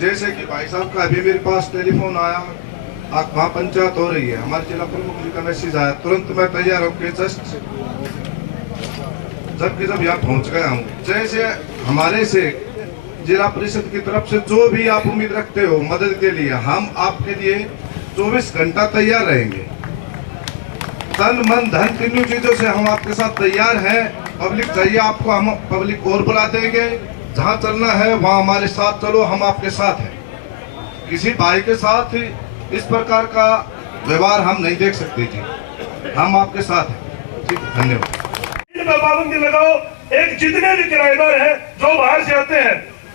जैसे कि भाई साहब का अभी मेरे पास टेलीफोन आया, वहाँ पंचायत हो रही है, हमारे जिला प्रमुख जी का मैसेज आया, तुरंत मैं तैयार होकर जब यहाँ पहुँच गया हूँ। जैसे हमारे से जिला परिषद की तरफ से जो भी आप उम्मीद रखते हो मदद के लिए, हम आपके लिए 24 घंटा तैयार रहेंगे। तन मन धन तीनों चीजों से हम आपके साथ तैयार हैं। पब्लिक चाहिए आपको, हम पब्लिक और बुला देंगे, जहाँ चलना है वहाँ हमारे साथ चलो, हम आपके साथ हैं। किसी भाई के साथ इस प्रकार का व्यवहार हम नहीं देख सकते जी, हम आपके साथ हैं। ठीक, धन्यवाद। पाबंदी लगाओ। एक जितने भी किराएदार हैं जो बाहर से आते हैं,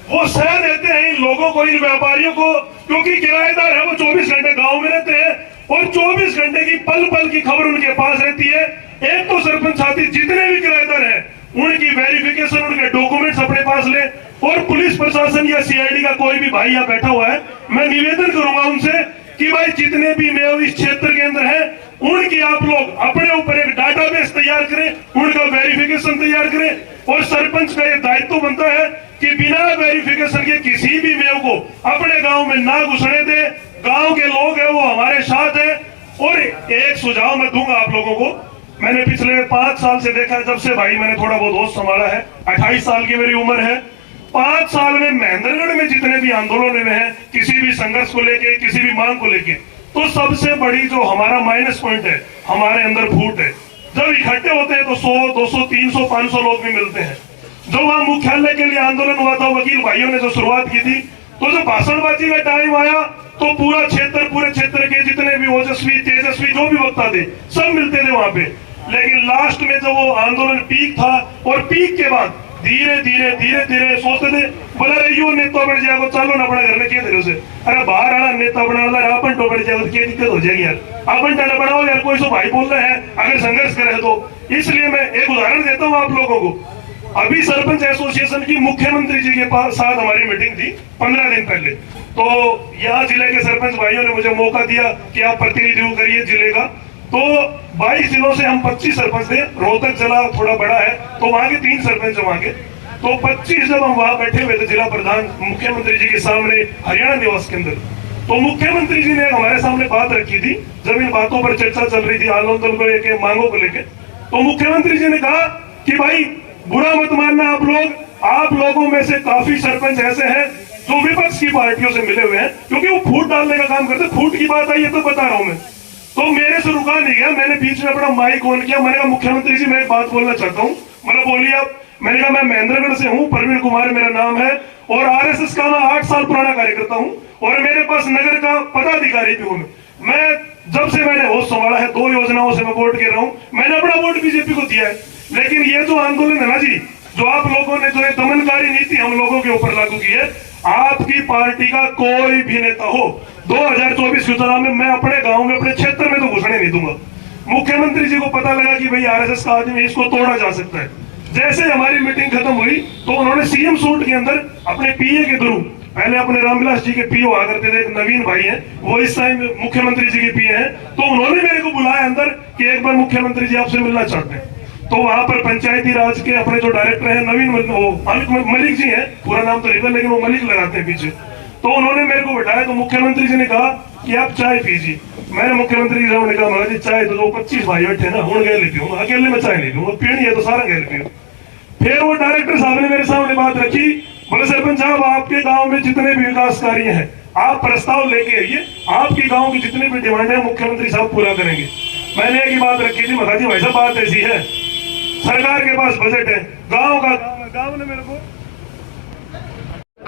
वो सह देते हैं इन लोगों को, इन व्यापारियों को, क्योंकि किराएदार है वो 24 घंटे गांव में रहते हैं और 24 घंटे की पल पल की खबर उनके पास रहती है। एक तो सरपंच साथी जितने भी किराएदार हैं उनकी वेरिफिकेशन, उनके डॉक्यूमेंट्स अपने पास ले, और पुलिस प्रशासन या सीआईडी का कोई भी भाई यहाँ बैठा हुआ है, मैं निवेदन करूंगा उनसे कि भाई जितने भी मेव इस क्षेत्र के अंदर है उनकी आप लोग अपने ऊपर एक डाटाबेस तैयार करें, उनका वेरिफिकेशन तैयार करें, और सरपंच का ये दायित्व बनता है कि बिना वेरिफिकेशन के किसी भी मेव को अपने गांव में ना घुसने दे। गांव के लोग हैं वो हमारे साथ हैं। और एक सुझाव मैं दूंगा आप लोगों को, मैंने पिछले 5 साल से देखा है, जब से भाई मैंने थोड़ा बहुत होश संभाला है, 28 साल की मेरी उम्र है। 5 साल में महेंद्रगढ़ में जितने भी आंदोलन हुए हैं, किसी भी संघर्ष को लेके, किसी भी मांग को लेके, तो सबसे बड़ी जो हमारा माइनस पॉइंट है, हमारे अंदर फूट है। जब इकट्ठे होते हैं तो 100, 200, 300, 500 लोग भी मिलते हैं। जब वहां मुख्यालय के लिए आंदोलन हुआ था, वकील भाइयों ने जो शुरुआत की थी, तो जब भाषणबाजी का टाइम आया तो पूरे क्षेत्र के जितने भी ओजस्वी, तेजस्वी जो भी वक्ता थे, सब मिलते थे वहां पे। लेकिन लास्ट में जब वो आंदोलन पीक था, और पीक के बाद धीरे धीरे सोचते थे बोला रे यो नेता बन जाएगा, चलो ना अपना घर में क्या देर से, अरे बाहर आना नेता बना वाला अपन तो बढ़ जाएगा, क्या दिक्कत हो जाएगी यार, अपन टाना बनाओ यार, कोई सो भाई बोल रहे हैं अगर संघर्ष करे तो। इसलिए मैं एक उदाहरण देता हूँ आप लोगों को। अभी सरपंच एसोसिएशन की मुख्यमंत्री जी के साथ हमारी मीटिंग थी 15 दिन पहले। तो यहाँ जिले के सरपंच भाइयों ने मुझे मौका दिया कि आप प्रतिनिधित्व करिए जिले का। तो 22 जिलों से हम 25 सरपंच थे। रोहतक जिला थोड़ा बड़ा है तो वहां के 3 सरपंच वहां के, तो 25 जब हम वहां बैठे हुए थे जिला प्रधान मुख्यमंत्री जी के सामने हरियाणा निवास के अंदर, तो मुख्यमंत्री जी ने हमारे सामने बात रखी थी। जब इन बातों पर चर्चा चल रही थी, आंदोलन को लेके, मांगों को लेके, तो मुख्यमंत्री जी ने कहा कि भाई बुरा मत मानना आप लोगों में से काफी सरपंच ऐसे हैं जो विपक्ष की पार्टियों से मिले हुए हैं, क्योंकि वो फूट डालने का काम करते। फूट की बात आई है तो बता रहा हूं मैं। तो मेरे से रुका नहीं गया, मैंने बीच में अपना माइक ऑन किया। मैंने कहा मुख्यमंत्री जी मैं एक बात बोलना चाहता हूँ। मतलब बोलिए आप। मैंने कहा मैं महेंद्रगढ़ से हूँ, प्रवीण कुमार मेरा नाम है, और आरएसएस का मैं 8 साल पुराना कार्यकर्ता हूँ, और मेरे पास नगर का पदाधिकारी भी हूँ। मैं जब से मैंने होश संभाला है 2 योजनाओं से मैं वोट गिर रहा हूँ। मैंने अपना वोट बीजेपी को दिया है। लेकिन ये जो आंदोलन है ना जी, जो आप लोगों ने जो दमनकारी नीति हम लोगों के ऊपर लागू की है, आपकी पार्टी का कोई भी नेता हो 2024 के चुनाव में मैं अपने गांव में, अपने क्षेत्र में तो घुसने नहीं दूंगा। मुख्यमंत्री जी को पता लगा कि भाई आरएसएस का आदमी, इसको तोड़ा जा सकता है। जैसे हमारी मीटिंग खत्म हुई तो उन्होंने सीएम सूट के अंदर अपने पीए के थ्रू, पहले अपने रामविलास जी के पीओ हुआ करते थे, एक नवीन भाई हैं, वो इस टाइम मुख्यमंत्री जी के पीए हैं, तो उन्होंने मेरे को बुलाया अंदर कि एक बार मुख्यमंत्री जी आपसे मिलना चाहते हैं। तो वहां पर पंचायती राज के अपने जो डायरेक्टर हैं नवीन, वो मलिक जी हैं, पूरा नाम तो नहीं पता लेकिन वो मलिक लगाते हैं पीछे। तो उन्होंने मेरे को बैठाया, तो मुख्यमंत्री जी ने कहा कि आप चाय पीजिए। मैंने मुख्यमंत्री साहब ने कहा महाराज चाय तो जो 25 भाई बैठे ना हूं गए पीऊंगा, अकेले में चाय नहीं पीऊंगा, पीनी है तो सारा गए पीऊं। फिर वो डायरेक्टर साहब ने मेरे सामने बात रखी, बोले सरपंच साहब आपके गांव में जितने भी विकास कार्य हैं आप प्रस्ताव लेके आइए, आपके गांव की जितनी भी डिमांड है मुख्यमंत्री साहब पूरा करेंगे। मैंने एक ही बात रखी थी, महाराज भाई साहब बात ऐसी है, सरकार के पास बजट है, गांव ने मेरे को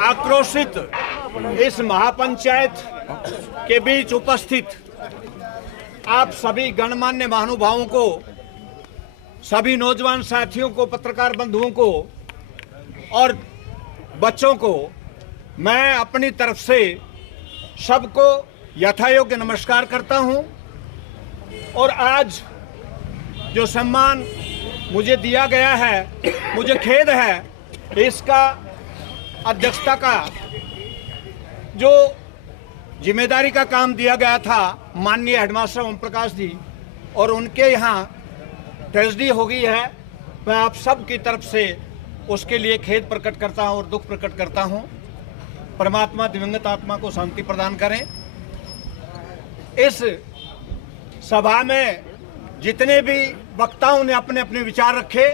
आक्रोशित इस महापंचायत के बीच उपस्थित आप सभी गणमान्य महानुभावों को, सभी नौजवान साथियों को, पत्रकार बंधुओं को और बच्चों को मैं अपनी तरफ से सबको यथायोग्य नमस्कार करता हूं। और आज जो सम्मान मुझे दिया गया है, मुझे खेद है इसका अध्यक्षता का जो जिम्मेदारी का काम दिया गया था माननीय हेडमास्टर ओम प्रकाश जी, और उनके यहाँ ट्रेजेडी हो गई है। मैं आप सब की तरफ से उसके लिए खेद प्रकट करता हूँ और दुख प्रकट करता हूँ। परमात्मा दिवंगत आत्मा को शांति प्रदान करें। इस सभा में जितने भी वक्ताओं ने अपने अपने विचार रखे,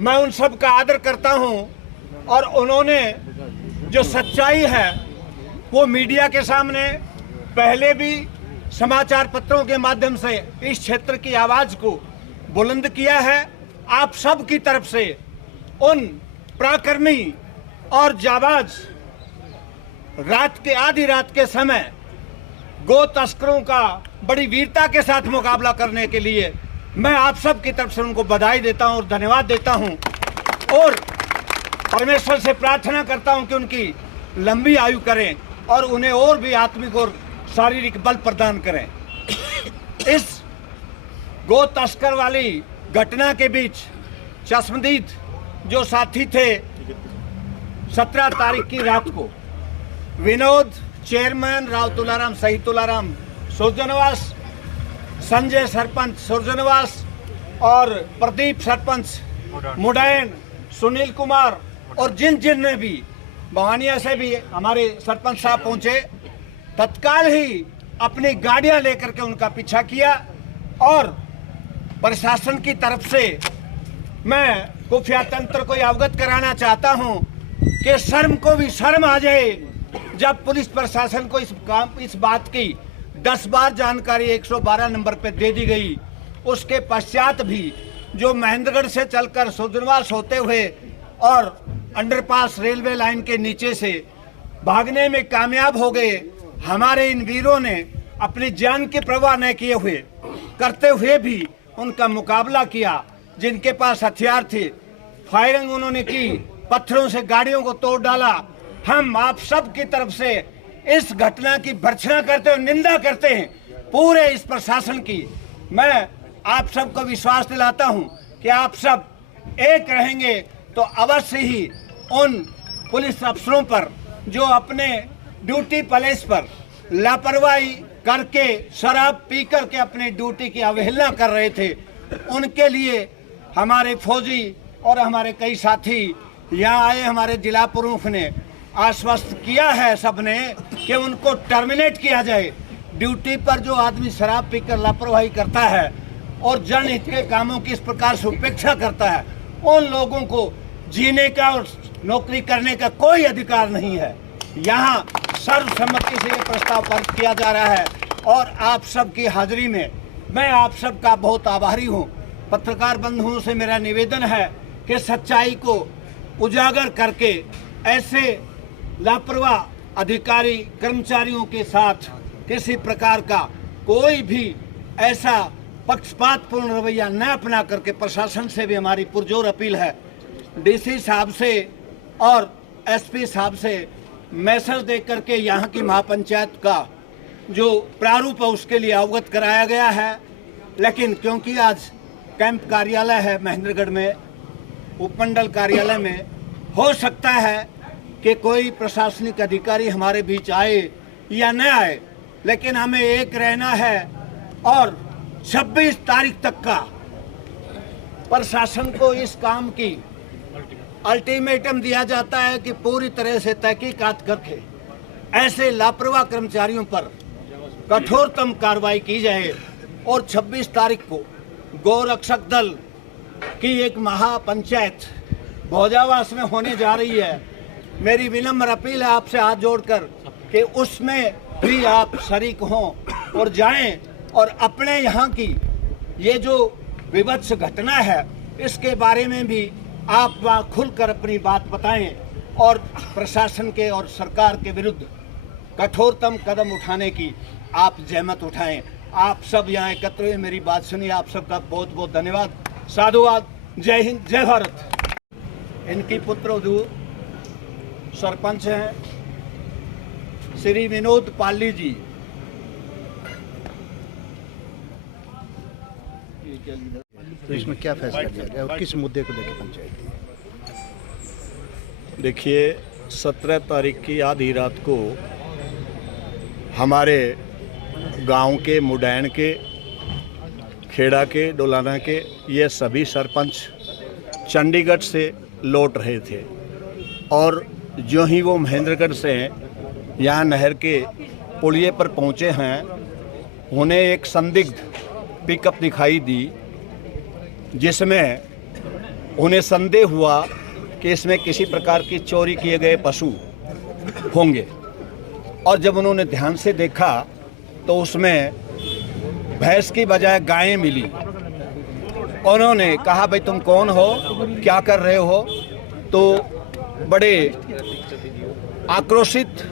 मैं उन सब का आदर करता हूं, और उन्होंने जो सच्चाई है वो मीडिया के सामने, पहले भी समाचार पत्रों के माध्यम से इस क्षेत्र की आवाज को बुलंद किया है। आप सब की तरफ से उन पराक्रमी और जाबाज आधी रात के समय गो तस्करों का बड़ी वीरता के साथ मुकाबला करने के लिए मैं आप सब की तरफ से उनको बधाई देता हूं और धन्यवाद देता हूं, और परमेश्वर से प्रार्थना करता हूं कि उनकी लंबी आयु करें और उन्हें और भी आत्मिक और शारीरिक बल प्रदान करें। इस गो तस्कर वाली घटना के बीच चश्मदीद जो साथी थे 17 तारीख की रात को विनोद, चेयरमैन राव तुलाराम, सही तुलाराम, सुरजनवास, संजय सरपंच सुरजनवास और प्रदीप सरपंच मुडैन, सुनील कुमार और जिन जिन ने भी बवानिया से भी हमारे सरपंच साहब पहुंचे, तत्काल ही अपनी गाड़ियां लेकर के उनका पीछा किया। और प्रशासन की तरफ से मैं खुफिया तंत्र को अवगत कराना चाहता हूं कि शर्म को भी शर्म आ जाए जब पुलिस प्रशासन को इस बात की 10 बार जानकारी 112 नंबर पे दे दी गई। उसके पश्चात भी जो महेंद्रगढ़ से चलकर सुदनवास होते हुए और अंडरपास रेलवे लाइन के नीचे से भागने में कामयाब हो गए, हमारे इन वीरों ने अपनी जान की परवाह न किए हुए करते हुए भी उनका मुकाबला किया। जिनके पास हथियार थे फायरिंग उन्होंने की, पत्थरों से गाड़ियों को तोड़ डाला। हम आप सब की तरफ से इस घटना की भर्त्सना करते और निंदा करते हैं पूरे इस प्रशासन की। मैं आप सबको विश्वास दिलाता हूं कि आप सब एक रहेंगे तो अवश्य ही उन पुलिस अफसरों पर जो अपने ड्यूटी प्लेस पर लापरवाही करके शराब पी करके अपनी ड्यूटी की अवहेलना कर रहे थे, उनके लिए हमारे फौजी और हमारे कई साथी यहाँ आए। हमारे जिला प्रमुख ने आश्वस्त किया है सबने कि उनको टर्मिनेट किया जाए। ड्यूटी पर जो आदमी शराब पीकर लापरवाही करता है और जनहित के कामों की इस प्रकार से उपेक्षा करता है, उन लोगों को जीने का और नौकरी करने का कोई अधिकार नहीं है। यहाँ सर्वसम्मति से ये प्रस्ताव पारित किया जा रहा है और आप सबकी हाजिरी में मैं आप सबका बहुत आभारी हूँ। पत्रकार बंधुओं से मेरा निवेदन है कि सच्चाई को उजागर करके ऐसे लापरवाह अधिकारी कर्मचारियों के साथ किसी प्रकार का कोई भी ऐसा पक्षपातपूर्ण रवैया न अपना करके प्रशासन से भी हमारी पुरजोर अपील है। डीसी साहब से और एसपी साहब से मैसेज दे करके यहाँ की महापंचायत का जो प्रारूप है उसके लिए अवगत कराया गया है। लेकिन क्योंकि आज कैंप कार्यालय है महेंद्रगढ़ में, उपमंडल कार्यालय में, हो सकता है कि कोई प्रशासनिक अधिकारी हमारे बीच आए या न आए, लेकिन हमें एक रहना है और 26 तारीख तक का प्रशासन को इस काम की अल्टीमेटम दिया जाता है कि पूरी तरह से तहकीकात करके ऐसे लापरवाह कर्मचारियों पर कठोरतम कार्रवाई की जाए। और 26 तारीख को गौरक्षक दल की एक महापंचायत भोजावास में होने जा रही है। मेरी विनम्र अपील है आपसे हाथ जोड़कर कि उसमें भी आप शरीक हों और जाएं और अपने यहाँ की ये जो विभत्स घटना है इसके बारे में भी आप वहाँ खुलकर अपनी बात बताएं और प्रशासन के और सरकार के विरुद्ध कठोरतम कदम उठाने की आप जहमत उठाएं। आप सब यहाँ एकत्र हुए, मेरी बात सुनिए। आप सबका बहुत बहुत धन्यवाद, साधुवाद। जय हिंद, जय भारत। इनकी पुत्रवधू सरपंच हैं श्री विनोद पाली जी। तो इसमें क्या फैसला लिया गया और किस मुद्दे को लेकर पंचायत थी? देखिए, 17 तारीख की आधी रात को हमारे गांव के, मुडैन के, खेड़ा के, डोलाना के ये सभी सरपंच चंडीगढ़ से लौट रहे थे और जो ही वो महेंद्रगढ़ से यहाँ नहर के पुलिये पर पहुँचे हैं, उन्हें एक संदिग्ध पिकअप दिखाई दी जिसमें उन्हें संदेह हुआ कि इसमें किसी प्रकार की चोरी किए गए पशु होंगे। और जब उन्होंने ध्यान से देखा तो उसमें भैंस की बजाय गायें मिली। उन्होंने कहा, भाई तुम कौन हो, क्या कर रहे हो? तो बड़े आक्रोशित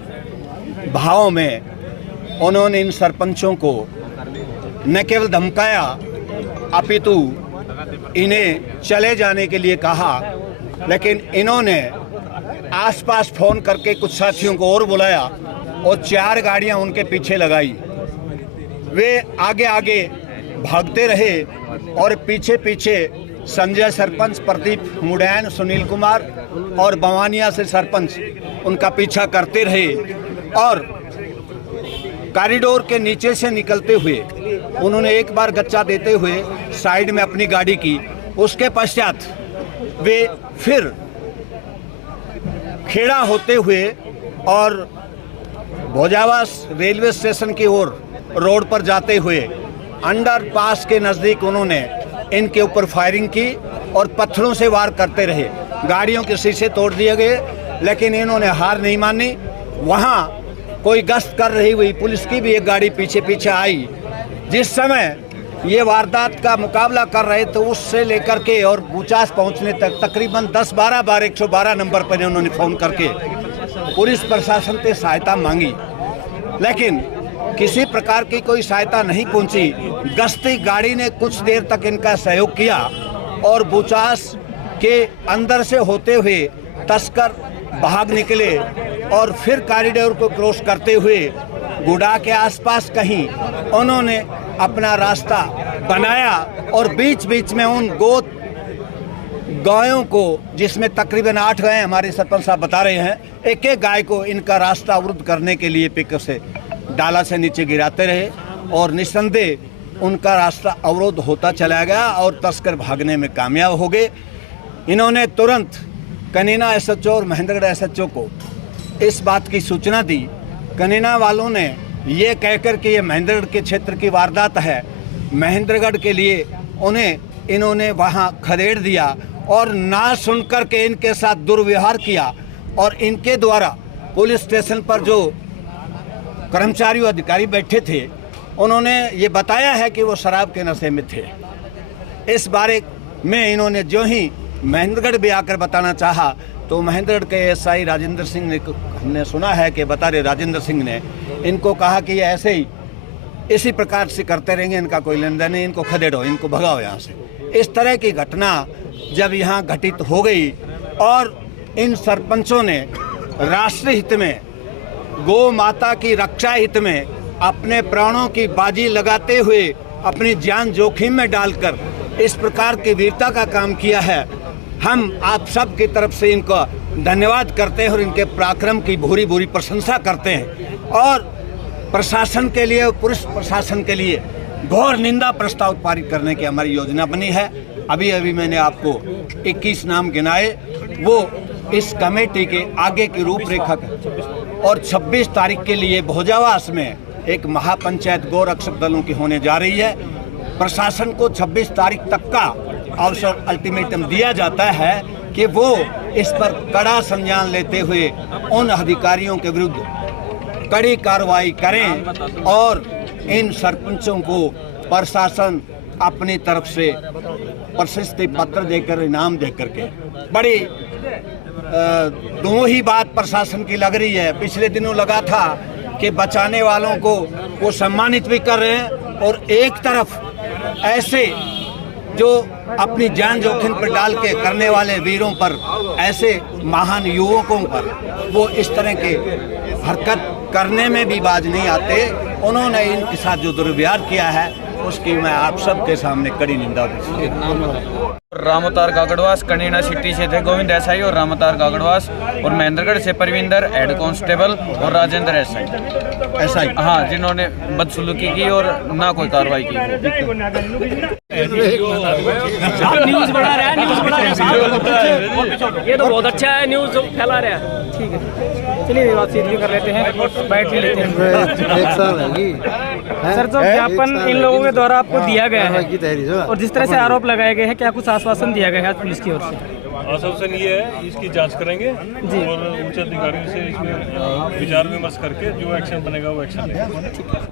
भाव में उन्होंने इन सरपंचों को न केवल धमकाया अपितु इन्हें चले जाने के लिए कहा। लेकिन इन्होंने आसपास फोन करके कुछ साथियों को और बुलाया और 4 गाड़ियां उनके पीछे लगाई। वे आगे आगे भागते रहे और पीछे पीछे संजय सरपंच, प्रदीप मुडैन, सुनील कुमार और बवानिया से सरपंच उनका पीछा करते रहे। और कॉरिडोर के नीचे से निकलते हुए उन्होंने एक बार गच्चा देते हुए साइड में अपनी गाड़ी की। उसके पश्चात वे फिर खेड़ा होते हुए और भोजावास रेलवे स्टेशन की ओर रोड पर जाते हुए अंडरपास के नज़दीक उन्होंने इनके ऊपर फायरिंग की और पत्थरों से वार करते रहे। गाड़ियों के शीशे तोड़ दिए गए, लेकिन इन्होंने हार नहीं मानी। वहाँ कोई गश्त कर रही हुई पुलिस की भी एक गाड़ी पीछे पीछे आई। जिस समय ये वारदात का मुकाबला कर रहे थे, उससे लेकर के और बूचास पहुँचने तक तकरीबन 10-12 बार 112 नंबर पर उन्होंने फ़ोन करके पुलिस प्रशासन से सहायता मांगी, लेकिन किसी प्रकार की कोई सहायता नहीं पहुंची। गश्ती गाड़ी ने कुछ देर तक इनका सहयोग किया और बूचास के अंदर से होते हुए तस्कर भाग निकले और फिर कॉरिडोर को क्रॉस करते हुए गुडा के आसपास कहीं उन्होंने अपना रास्ता बनाया और बीच बीच में उन गायों को, जिसमें तकरीबन 8 गायें हमारे सरपंच साहब बता रहे हैं, एक एक गाय को इनका रास्ता अवरुद्ध करने के लिए पिकअप से डाला से नीचे गिराते रहे और निस्संदेह उनका रास्ता अवरोध होता चला गया और तस्कर भागने में कामयाब हो गए। इन्होंने तुरंत कनीना SHO और महेंद्रगढ़ SHO को इस बात की सूचना दी। कनीना वालों ने ये कहकर कि ये महेंद्रगढ़ के क्षेत्र की वारदात है, महेंद्रगढ़ के लिए इन्होंने वहाँ खदेड़ दिया और ना सुनकर के इनके साथ दुर्व्यवहार किया और इनके द्वारा पुलिस स्टेशन पर जो कर्मचारी अधिकारी बैठे थे, उन्होंने ये बताया है कि वो शराब के नशे में थे। इस बारे में इन्होंने जो ही महेंद्रगढ़ भी आकर बताना चाहा तो महेंद्रगढ़ के SI राजेंद्र सिंह ने, हमने सुना है कि बता रहे राजेंद्र सिंह ने इनको कहा कि ये ऐसे ही इसी प्रकार से करते रहेंगे, इनका कोई लेन देन नहीं, इनको खदेड़ो, इनको भगाओ यहाँ से। इस तरह की घटना जब यहाँ घटित हो गई और इन सरपंचों ने राष्ट्र हित में, गौ माता की रक्षा हित में अपने प्राणों की बाजी लगाते हुए अपनी जान जोखिम में डालकर इस प्रकार की वीरता का काम किया है। हम आप सब की तरफ से इनको धन्यवाद करते हैं और इनके पराक्रम की भूरी भूरी प्रशंसा करते हैं और प्रशासन के लिए, पुलिस प्रशासन के लिए घोर निंदा प्रस्ताव पारित करने की हमारी योजना बनी है। अभी मैंने आपको 21 नाम गिनाए, वो इस कमेटी के आगे की रूपरेखा और 26 तारीख के लिए भोजावास में एक महापंचायत गौ रक्षक दलों की होने जा रही है। प्रशासन को 26 तारीख तक का अवसर अल्टीमेटम दिया जाता है कि वो इस पर कड़ा संज्ञान लेते हुए उन अधिकारियों के विरुद्ध कड़ी कार्रवाई करें और इन सरपंचों को प्रशासन अपनी तरफ से प्रशस्ति पत्र देकर, इनाम देकर के, बड़ी दो ही बात प्रशासन की लग रही है। पिछले दिनों लगा था कि बचाने वालों को वो सम्मानित भी कर रहे हैं और एक तरफ ऐसे जो अपनी जान जोखिम पर डाल के करने वाले वीरों पर, ऐसे महान युवकों पर वो इस तरह के हरकत करने में भी बाज नहीं आते। उन्होंने इनके साथ जो दुर्व्यवहार किया है उसकी मैं आप सबके सामने कड़ी निंदा करती हूं। रामोतार गागड़वास कनीना सिटी से थे गोविंद SI और रामोतार गागड़वास, और महेंद्रगढ़ से परविंदर हेड कांस्टेबल और राजेंद्र SI, हाँ, जिन्होंने बदसलूकी की और ना कोई कार्रवाई की। न्यूज़ बढ़ा रहा है, न्यूज़ बढ़ा रहा है, ये तो बहुत अच्छा है, न्यूज़ फैला रहा है। ठीक है, चलिए बात सीधी कर लेते हैं, बैठ लेते हैं। एक साल है सर, जो ज्ञापन इन लोगों के द्वारा आपको दिया गया है और जिस तरह से आरोप लगाए गए हैं, क्या कुछ आश्वासन दिया गया है पुलिस की ओर से? आश्वासन ये है, इसकी जांच करेंगे और उच्च अधिकारियों से इसमें विचार विमर्श करके जो एक्शन बनेगा वो एक्शन लेंगे।